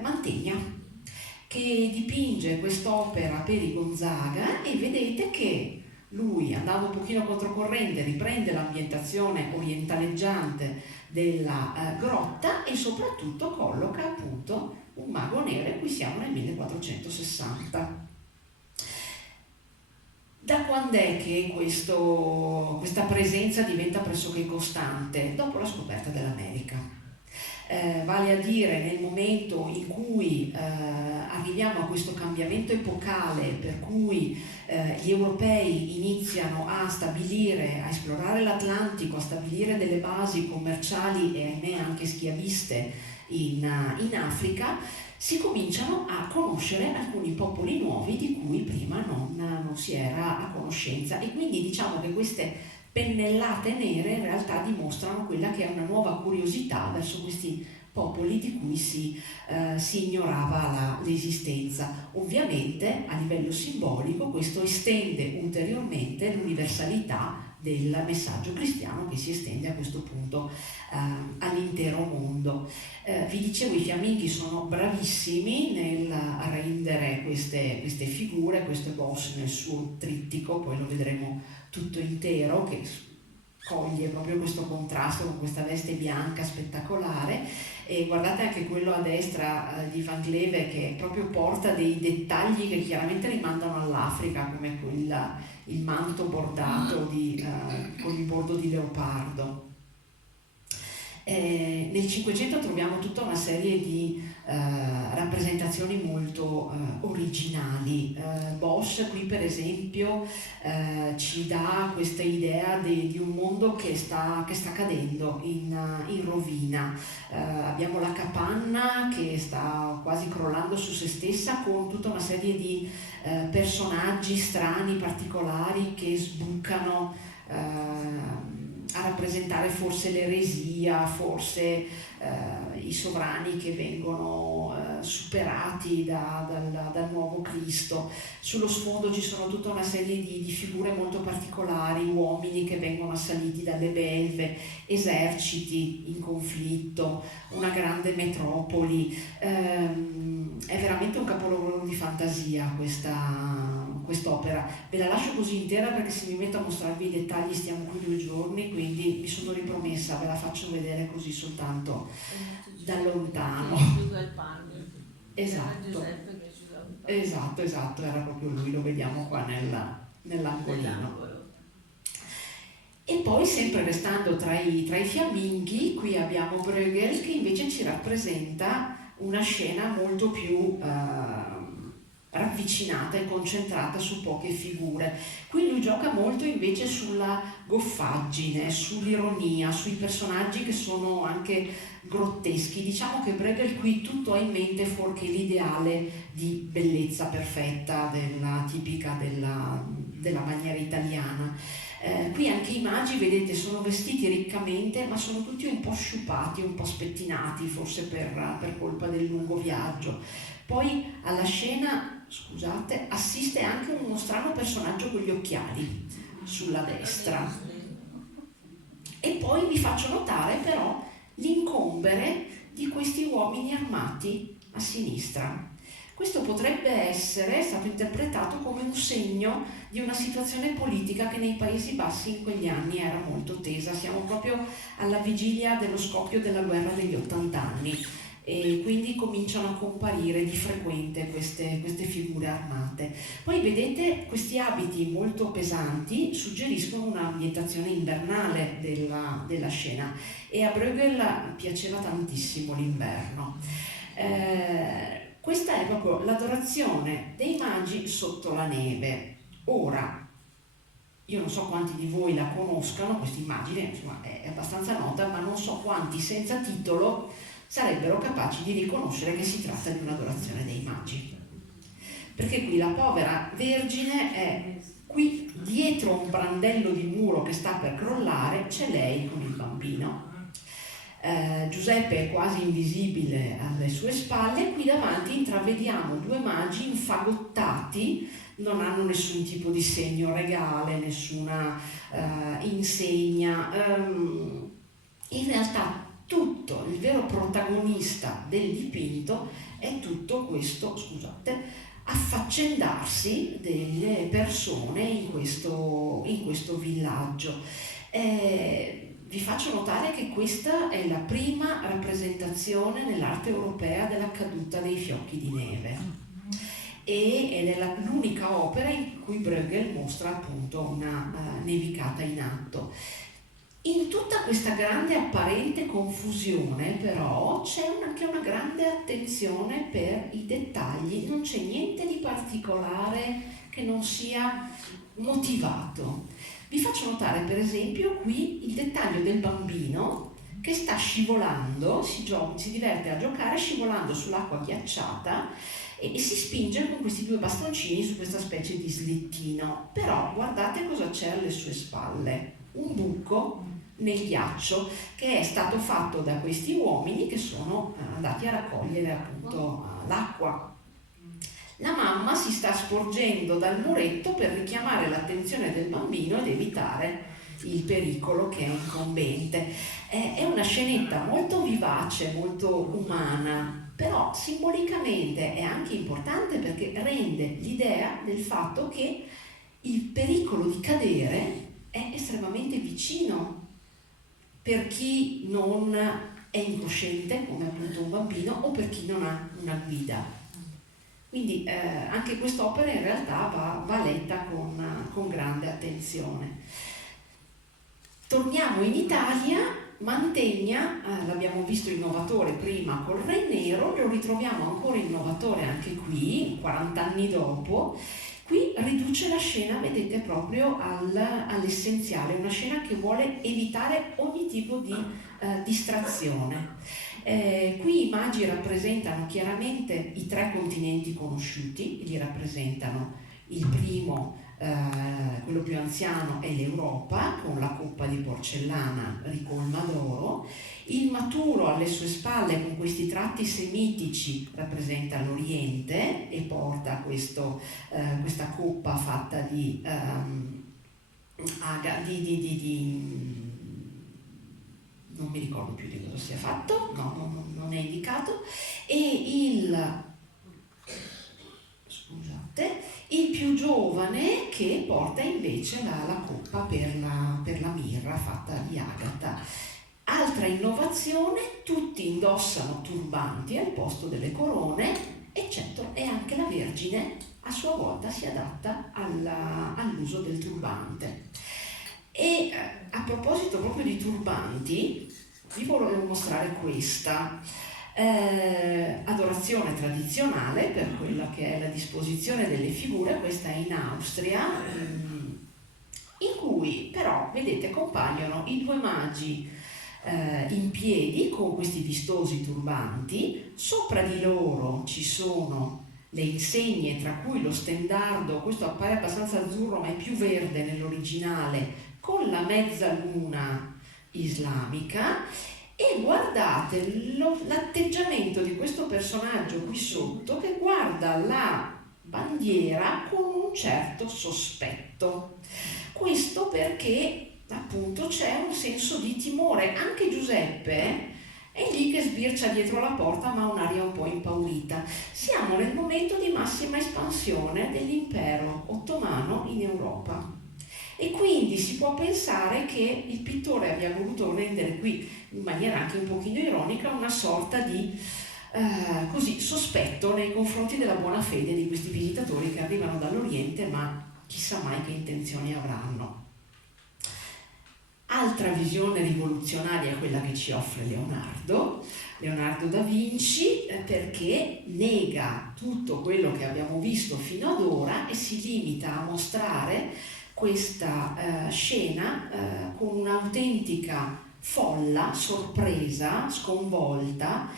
Mantegna, che dipinge quest'opera per i Gonzaga, e vedete che lui, andando un pochino controcorrente, riprende l'ambientazione orientaleggiante della grotta e soprattutto colloca appunto un mago nero, e qui siamo nel 1460. Da quando è che questa presenza diventa pressoché costante? Dopo la scoperta dell'America. Vale a dire nel momento in cui arriviamo a questo cambiamento epocale per cui gli europei iniziano a esplorare l'Atlantico, a stabilire delle basi commerciali e ahimè anche schiaviste in Africa, si cominciano a conoscere alcuni popoli nuovi di cui prima non si era a conoscenza, e quindi diciamo che queste pennellate nere in realtà dimostrano quella che è una nuova curiosità verso questi popoli di cui si ignorava l'esistenza. Ovviamente a livello simbolico questo estende ulteriormente l'universalità del messaggio cristiano, che si estende a questo punto all'intero mondo. Vi dicevo, i fiamminghi sono bravissimi nel rendere queste figure. Questo è Bosch nel suo trittico, poi lo vedremo tutto intero, che coglie proprio questo contrasto con questa veste bianca spettacolare. E guardate anche quello a destra di Van Cleve, che proprio porta dei dettagli che chiaramente rimandano all'Africa, come il manto bordato con il bordo di leopardo. Nel Cinquecento troviamo tutta una serie di rappresentazioni molto originali. Bosch qui per esempio ci dà questa idea di un mondo che sta cadendo in rovina. Abbiamo la capanna che sta quasi crollando su se stessa, con tutta una serie di personaggi strani, particolari, che sbucano a rappresentare forse l'eresia, forse i sovrani che vengono superati dal nuovo Cristo. Sullo sfondo ci sono tutta una serie di figure molto particolari, uomini che vengono assaliti dalle belve, eserciti in conflitto, una grande metropoli. È veramente un capolavoro di fantasia quest'opera. Ve la lascio così intera perché se mi metto a mostrarvi i dettagli stiamo qui 2 giorni, quindi mi sono ripromessa, ve la faccio vedere così soltanto da lontano. Esatto, era proprio lui, lo vediamo qua nell'angolino. E poi, sempre restando tra i fiamminghi, qui abbiamo Bruegel, che invece ci rappresenta una scena molto più ravvicinata e concentrata su poche figure. Qui lui gioca molto invece sulla goffaggine, sull'ironia, sui personaggi che sono anche grotteschi. Diciamo che Bruegel qui tutto ha in mente fuorché l'ideale di bellezza perfetta, tipica della maniera italiana. Qui anche i magi, vedete, sono vestiti riccamente, ma sono tutti un po' sciupati, un po' spettinati, forse per colpa del lungo viaggio. Poi alla scena, scusate, assiste anche uno strano personaggio con gli occhiali sulla destra. E poi vi faccio notare però l'incombere di questi uomini armati a sinistra. Questo potrebbe essere stato interpretato come un segno di una situazione politica che nei Paesi Bassi in quegli anni era molto tesa. Siamo proprio alla vigilia dello scoppio della guerra degli 80 anni e quindi cominciano a comparire di frequente queste figure armate. Poi vedete, questi abiti molto pesanti suggeriscono un'ambientazione invernale della scena, e a Bruegel piaceva tantissimo l'inverno. Questa è proprio l'adorazione dei magi sotto la neve. Ora, io non so quanti di voi la conoscano, questa immagine, insomma, è abbastanza nota, ma non so quanti senza titolo sarebbero capaci di riconoscere che si tratta di un'adorazione dei magi. Perché qui la povera Vergine è qui dietro un brandello di muro che sta per crollare, c'è lei con il bambino. Giuseppe è quasi invisibile alle sue spalle, qui davanti intravediamo due magi infagottati, non hanno nessun tipo di segno regale, nessuna insegna. In realtà tutto il vero protagonista del dipinto è tutto questo, scusate, affaccendarsi delle persone in questo villaggio. Vi faccio notare che questa è la prima rappresentazione nell'arte europea della caduta dei fiocchi di neve ed è l'unica opera in cui Bruegel mostra appunto una nevicata in atto. In tutta questa grande apparente confusione però c'è anche una grande attenzione per i dettagli, non c'è niente di particolare che non sia motivato. Vi faccio notare per esempio qui il dettaglio del bambino che sta scivolando, si diverte a giocare scivolando sull'acqua ghiacciata e si spinge con questi due bastoncini su questa specie di slittino. Però guardate cosa c'è alle sue spalle, un buco nel ghiaccio che è stato fatto da questi uomini che sono andati a raccogliere appunto l'acqua. La mamma si sta sporgendo dal muretto per richiamare l'attenzione del bambino ed evitare il pericolo che è incombente. È una scenetta molto vivace, molto umana, però simbolicamente è anche importante perché rende l'idea del fatto che il pericolo di cadere è estremamente vicino per chi non è incosciente, come appunto un bambino, o per chi non ha una guida. Quindi anche quest'opera in realtà va letta con grande attenzione. Torniamo in Italia. Mantegna, l'abbiamo visto innovatore prima col Re Nero, lo ritroviamo ancora innovatore anche qui, 40 anni dopo. Qui riduce la scena, vedete, proprio all'essenziale, una scena che vuole evitare ogni tipo di distrazione. Qui i magi rappresentano chiaramente i tre continenti conosciuti, li rappresentano il primo, quello più anziano, è l'Europa, con la coppa di porcellana ricolma d'oro. Il maturo alle sue spalle, con questi tratti semitici, rappresenta l'Oriente e porta questa coppa fatta di non mi ricordo più di cosa sia fatto, no, non è indicato, e il più giovane che porta invece la coppa per la mirra fatta di agata. Altra innovazione, tutti indossano turbanti al posto delle corone, eccetto, e anche la Vergine a sua volta si adatta all'uso del turbante. E a proposito proprio di turbanti, vi volevo mostrare questa. Adorazione tradizionale per quella che è la disposizione delle figure, questa è in Austria, in cui però, vedete, compaiono i due magi in piedi con questi vistosi turbanti, sopra di loro ci sono le insegne, tra cui lo stendardo, questo appare abbastanza azzurro ma è più verde nell'originale, con la mezzaluna islamica, e guardate l'atteggiamento di questo personaggio qui sotto che guarda la bandiera con un certo sospetto. Questo perché appunto c'è un senso di timore. Anche Giuseppe è lì che sbircia dietro la porta ma ha un'aria un po' impaurita. Siamo nel momento di massima espansione dell'impero ottomano in Europa e quindi si può pensare che il pittore abbia voluto rendere qui in maniera anche un pochino ironica una sorta di così sospetto nei confronti della buona fede di questi visitatori che arrivano dall'Oriente, ma chissà mai che intenzioni avranno. Altra visione rivoluzionaria è quella che ci offre Leonardo da Vinci, perché nega tutto quello che abbiamo visto fino ad ora e si limita a mostrare questa scena con un'autentica folla, sorpresa, sconvolta,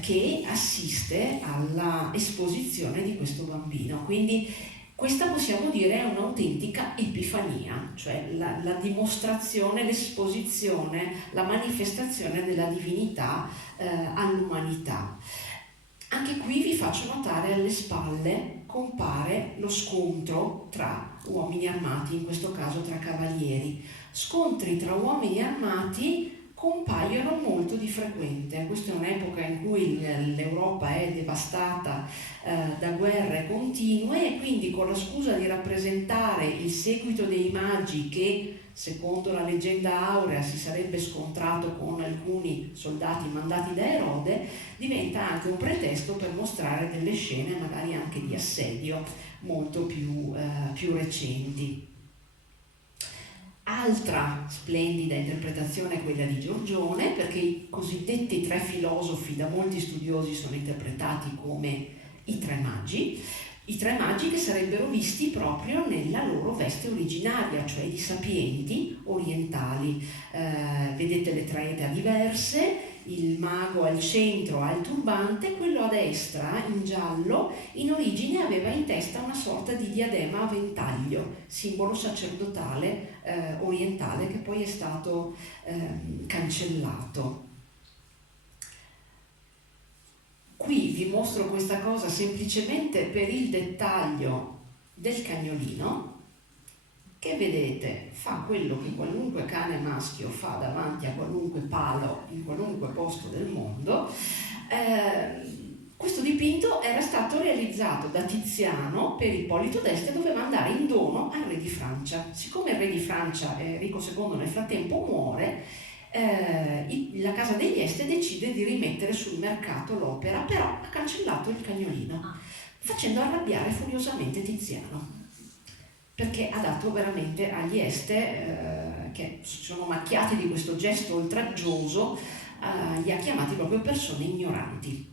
che assiste alla esposizione di questo bambino. Quindi questa possiamo dire è un'autentica epifania, cioè la dimostrazione, l'esposizione, la manifestazione della divinità all'umanità. Anche qui vi faccio notare alle spalle compare lo scontro tra uomini armati, in questo caso tra cavalieri. Scontri tra uomini armati compaiono molto di frequente. Questa è un'epoca in cui l'Europa è devastata da guerre continue e quindi con la scusa di rappresentare il seguito dei magi che secondo la leggenda aurea si sarebbe scontrato con alcuni soldati mandati da Erode, diventa anche un pretesto per mostrare delle scene magari anche di assedio molto più recenti. Altra splendida interpretazione è quella di Giorgione, perché i cosiddetti tre filosofi da molti studiosi sono interpretati come i tre magi che sarebbero visti proprio nella loro veste originaria, cioè di sapienti orientali. Vedete le tre età diverse, il mago al centro ha il turbante, quello a destra in giallo in origine aveva in testa una sorta di diadema a ventaglio, simbolo sacerdotale orientale che poi è stato cancellato. Qui vi mostro questa cosa semplicemente per il dettaglio del cagnolino, che vedete fa quello che qualunque cane maschio fa davanti a qualunque palo in qualunque posto del mondo. Questo dipinto era stato realizzato da Tiziano per Ippolito d'Este, doveva andare in dono al re di Francia. Siccome il re di Francia, Enrico II, nel frattempo muore, la casa degli Este decide di rimettere sul mercato l'opera, però ha cancellato il cagnolino, facendo arrabbiare furiosamente Tiziano, perché ha dato veramente agli Este, che si sono macchiati di questo gesto oltraggioso, li ha chiamati proprio persone ignoranti.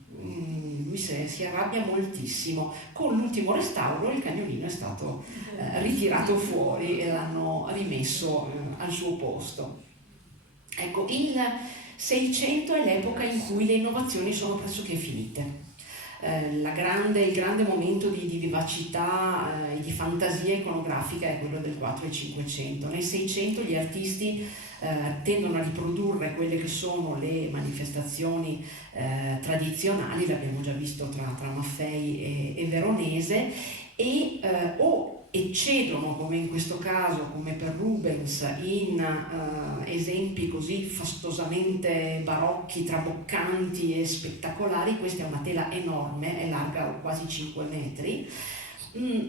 Lui si arrabbia moltissimo. Con l'ultimo restauro il cagnolino è stato ritirato fuori e l'hanno rimesso al suo posto. Ecco, il 600 è l'epoca in cui le innovazioni sono pressoché finite. Il grande momento di vivacità e di fantasia iconografica è quello del 4 e 500. Nel 600 gli artisti tendono a riprodurre quelle che sono le manifestazioni tradizionali, l'abbiamo già visto tra Maffei e Veronese, e o eccedono, come in questo caso, come per Rubens, in esempi così fastosamente barocchi, traboccanti e spettacolari. Questa è una tela enorme, è larga quasi 5 metri,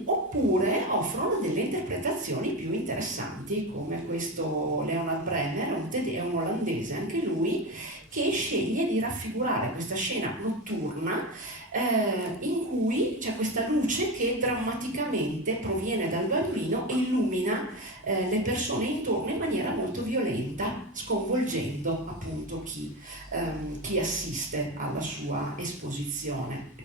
oppure offrono delle interpretazioni più interessanti, come questo Leonard Brenner, è un olandese anche lui, che sceglie di raffigurare questa scena notturna in cui c'è questa luce che drammaticamente proviene dal bambino e illumina le persone intorno in maniera molto violenta, sconvolgendo appunto chi assiste alla sua esposizione.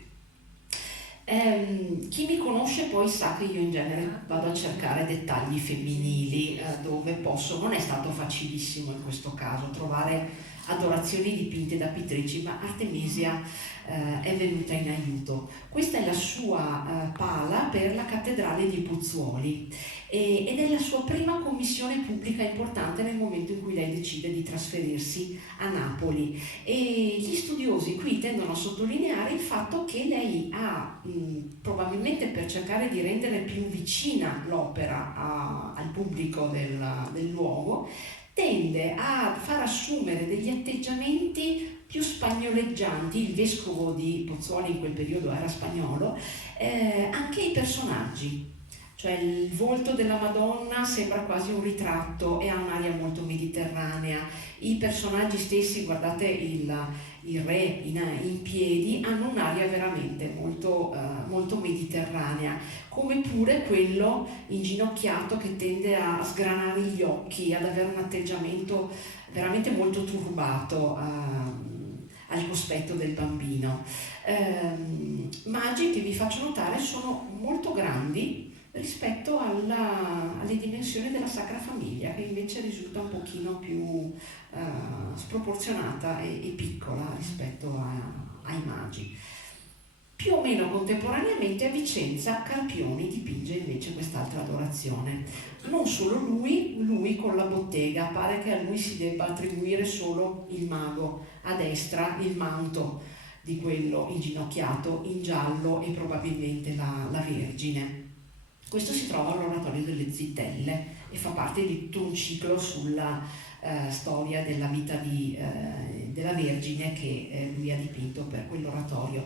Chi mi conosce poi sa che io in genere vado a cercare dettagli femminili dove posso. Non è stato facilissimo in questo caso trovare adorazioni dipinte da pittrici, ma Artemisia è venuta in aiuto. Questa è la sua pala per la cattedrale di Pozzuoli ed è la sua prima commissione pubblica importante nel momento in cui lei decide di trasferirsi a Napoli, e gli studiosi qui tendono a sottolineare il fatto che lei ha, probabilmente per cercare di rendere più vicina l'opera al pubblico del luogo, tende a far assumere degli atteggiamenti più spagnoleggianti. Il vescovo di Pozzuoli in quel periodo era spagnolo, anche i personaggi. Cioè il volto della Madonna sembra quasi un ritratto e ha un'aria molto mediterranea. I personaggi stessi, guardate il re in piedi, hanno un'aria veramente molto, molto mediterranea, come pure quello inginocchiato che tende a sgranare gli occhi, ad avere un atteggiamento veramente molto turbato al cospetto del bambino. Magi che vi faccio notare sono molto grandi rispetto alle dimensioni della Sacra Famiglia, che invece risulta un pochino più sproporzionata e piccola rispetto ai magi. Più o meno contemporaneamente a Vicenza Carpioni dipinge invece quest'altra adorazione. Non solo lui con la bottega, pare che a lui si debba attribuire solo il mago, a destra il manto di quello inginocchiato in giallo e probabilmente la Vergine. Questo si trova all'Oratorio delle Zitelle e fa parte di tutto un ciclo sulla storia della vita della Vergine che lui ha dipinto per quell'oratorio.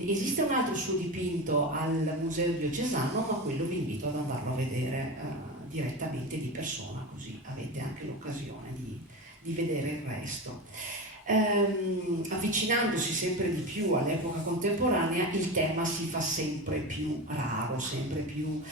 Esiste un altro suo dipinto al Museo Diocesano, ma quello vi invito ad andarlo a vedere direttamente di persona, così avete anche l'occasione di vedere il resto. Avvicinandosi sempre di più all'epoca contemporanea, il tema si fa sempre più raro, sempre più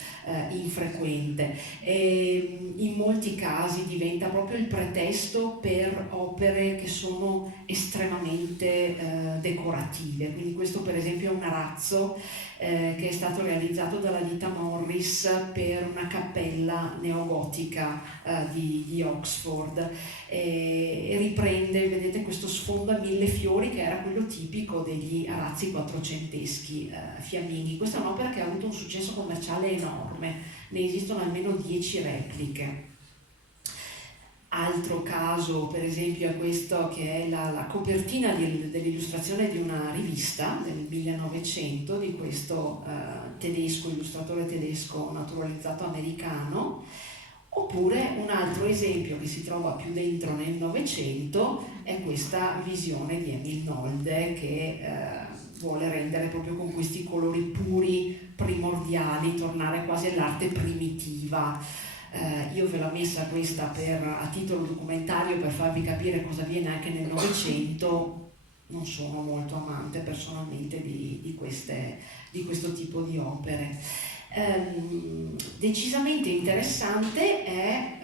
infrequente, e in molti casi diventa proprio il pretesto per opere che sono estremamente decorative. Quindi questo per esempio è un arazzo che è stato realizzato dalla ditta Morris per una cappella neogotica di Oxford, e riprende, vedete, questo sfondo a 1000 fiori che era quello tipico degli arazzi quattrocenteschi fiamminghi. Questa è un'opera che ha avuto un successo commerciale enorme, ne esistono almeno 10 repliche. Altro caso per esempio è questo, che è la copertina dell'illustrazione di una rivista del 1900 di questo illustratore tedesco naturalizzato americano. Oppure un altro esempio che si trova più dentro nel Novecento è questa visione di Emil Nolde che vuole rendere proprio con questi colori puri, primordiali, tornare quasi all'arte primitiva. Io ve l'ho messa questa a titolo documentario per farvi capire cosa avviene anche nel Novecento. Non sono molto amante personalmente di questo tipo di opere. Decisamente interessante è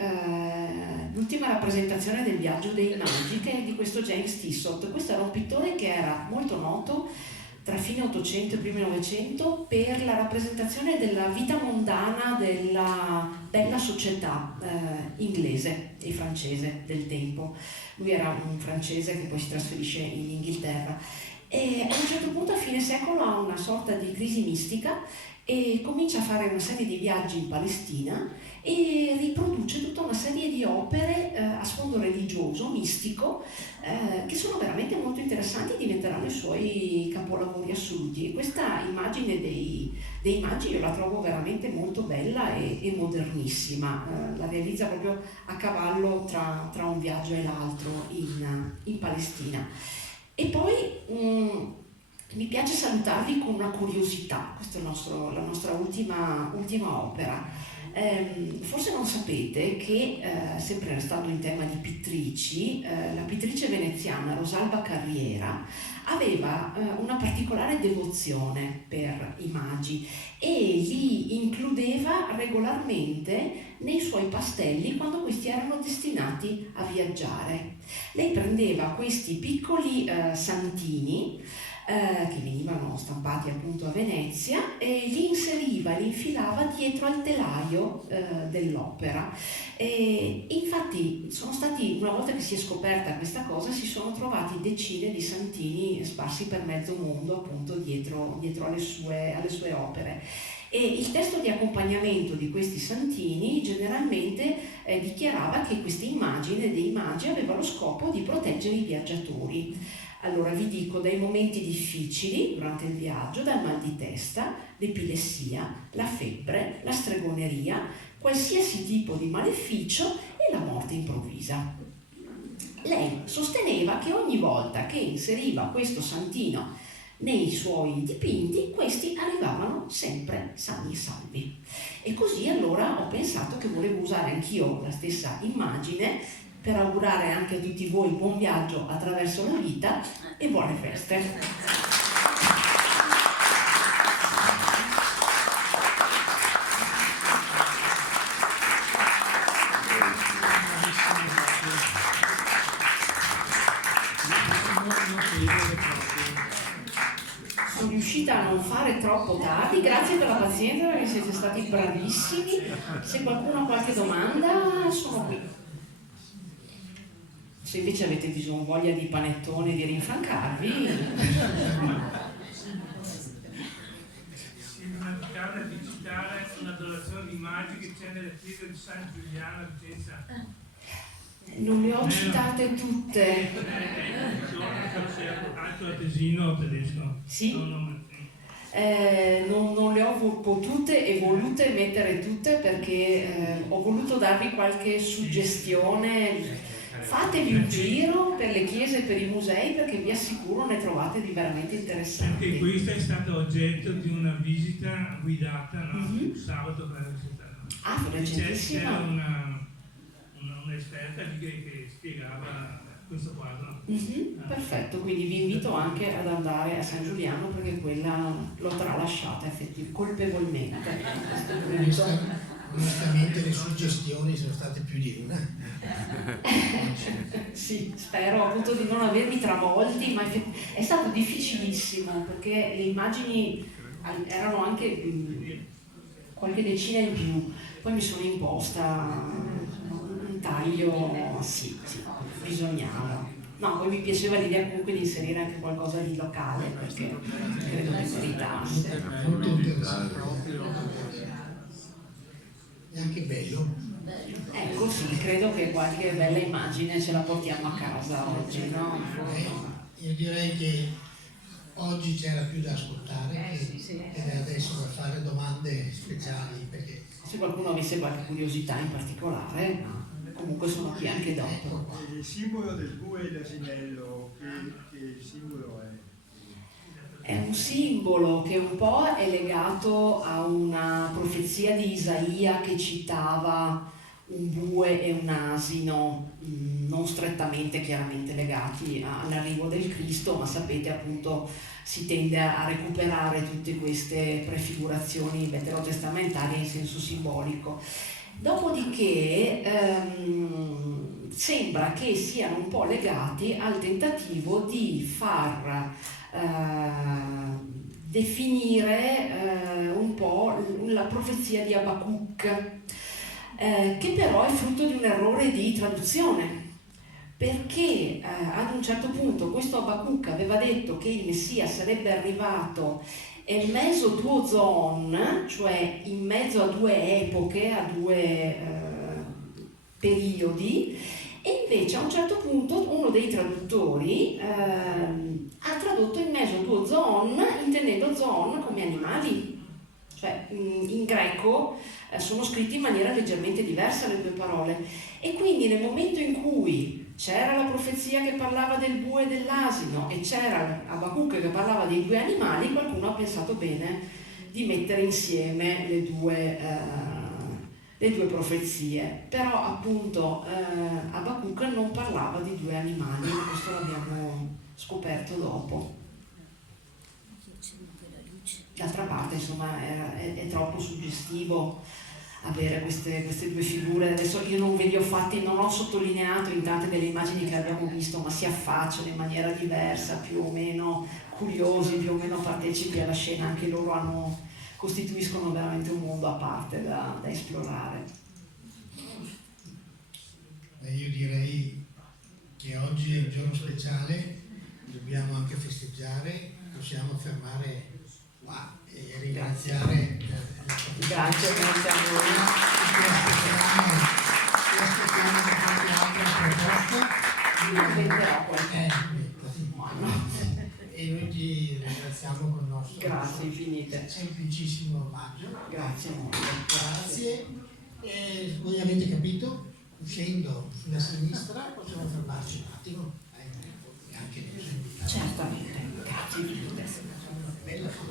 l'ultima rappresentazione del Viaggio dei Magi, che è di questo James Tissot. Questo era un pittore che era molto noto tra fine 800 e primi 900 per la rappresentazione della vita mondana della bella società inglese e francese del tempo. Lui era un francese che poi si trasferisce in Inghilterra e a un certo punto a fine secolo ha una sorta di crisi mistica e comincia a fare una serie di viaggi in Palestina e riproduce tutta una serie di opere a sfondo religioso, mistico, che sono veramente molto interessanti e diventeranno i suoi capolavori assoluti. E questa immagine dei magi io la trovo veramente molto bella e modernissima, la realizza proprio a cavallo tra un viaggio e l'altro in Palestina. E poi mi piace salutarvi con una curiosità. Questa è la nostra ultima opera. Forse non sapete che, sempre restando in tema di pittrici, la pittrice veneziana Rosalba Carriera aveva una particolare devozione per i magi e li includeva regolarmente nei suoi pastelli quando questi erano destinati a viaggiare. Lei prendeva questi piccoli santini che venivano stampati appunto a Venezia e li inseriva, li infilava dietro al telaio dell'opera. E infatti sono stati, una volta che si è scoperta questa cosa, si sono trovati decine di santini sparsi per mezzo mondo appunto dietro alle sue opere. E il testo di accompagnamento di questi santini generalmente dichiarava che questa immagine dei magi aveva lo scopo di proteggere i viaggiatori. Allora vi dico, dai momenti difficili durante il viaggio, dal mal di testa, l'epilessia, la febbre, la stregoneria, qualsiasi tipo di maleficio e la morte improvvisa. Lei sosteneva che ogni volta che inseriva questo santino nei suoi dipinti, questi arrivavano sempre sani e salvi. E così allora ho pensato che volevo usare anch'io la stessa immagine per augurare anche a tutti voi buon viaggio attraverso la vita e buone feste. Sono riuscita a non fare troppo tardi, grazie per la pazienza perché siete stati bravissimi. Se qualcuno ha qualche domanda sono qui. Se invece avete bisogno, voglia di panettone, di rinfrancarvi. Sì, una chiave di citare un'adorazione di magi che c'è nelle chiese di San Giuliano a Vicenza. Non le ho citate tutte. Alto atesino tedesco. Sì? Non le ho potute e volute mettere tutte perché ho voluto darvi qualche suggestione. Fatevi un giro per le chiese e per i musei perché vi assicuro ne trovate di veramente interessanti. Anche questa è stata oggetto di una visita guidata, no? Sabato per la città. Ah, recentissima. C'era un'esperta che spiegava questo quadro. Perfetto, quindi vi invito anche ad andare a San Giuliano perché quella l'ho tralasciata effettivamente, colpevolmente. Onestamente le suggestioni sono state più di una. Sì, spero appunto di non avermi travolti, ma è stato difficilissimo perché le immagini erano anche qualche decina in più, poi mi sono imposta un taglio, sì, bisognava. No, poi mi piaceva l'idea comunque di inserire anche qualcosa di locale perché credo che meritasse. Molto interessante. È anche bello. Ecco sì, credo che qualche bella immagine ce la portiamo a casa oggi, no? Io direi che oggi c'era più da ascoltare ed è adesso per fare domande speciali perché... Se qualcuno avesse qualche curiosità in particolare, no? Comunque sono qui anche dopo. Il simbolo del bue e l'asinello, che simbolo è? È un simbolo che un po' è legato a una profezia di Isaia che citava un bue e un asino, non strettamente chiaramente legati all'arrivo del Cristo, ma sapete appunto si tende a recuperare tutte queste prefigurazioni veterotestamentarie in senso simbolico. Dopodiché sembra che siano un po' legati al tentativo di far definire un po' la profezia di Abacuc, che però è frutto di un errore di traduzione, perché ad un certo punto questo Abacuc aveva detto che il Messia sarebbe arrivato in mezzo duo zon, cioè in mezzo a due epoche, a due periodi, e invece a un certo punto uno dei traduttori ha tradotto in mezzo duo zon, intendendo zon come animali, cioè in greco sono scritte in maniera leggermente diversa le due parole, e quindi nel momento in cui c'era la profezia che parlava del bue e dell'asino e c'era Abacuc che parlava dei due animali, qualcuno ha pensato bene di mettere insieme le due profezie, però appunto Abacuc non parlava di due animali, questo l'abbiamo scoperto dopo. D'altra parte, insomma, è troppo suggestivo avere queste due figure. Adesso io non ve li ho fatti, non ho sottolineato in tante delle immagini che abbiamo visto, ma si affacciano in maniera diversa, più o meno curiosi, più o meno partecipi alla scena, anche loro costituiscono veramente un mondo a parte da esplorare. Io direi che oggi è un giorno speciale, dobbiamo anche festeggiare, possiamo fermare qua e ringraziare. Grazie a voi. Ti aspettiamo per qualche altra proposta. Inventerò qualche e noi ti ringraziamo con il nostro Grazie infinite. semplicissimo omaggio. Grazie molto. Grazie. E voi avete capito? Uscendo sulla sinistra possiamo fermarci un attimo. Anche noi. Certamente. Grazie infinite. Bella foto.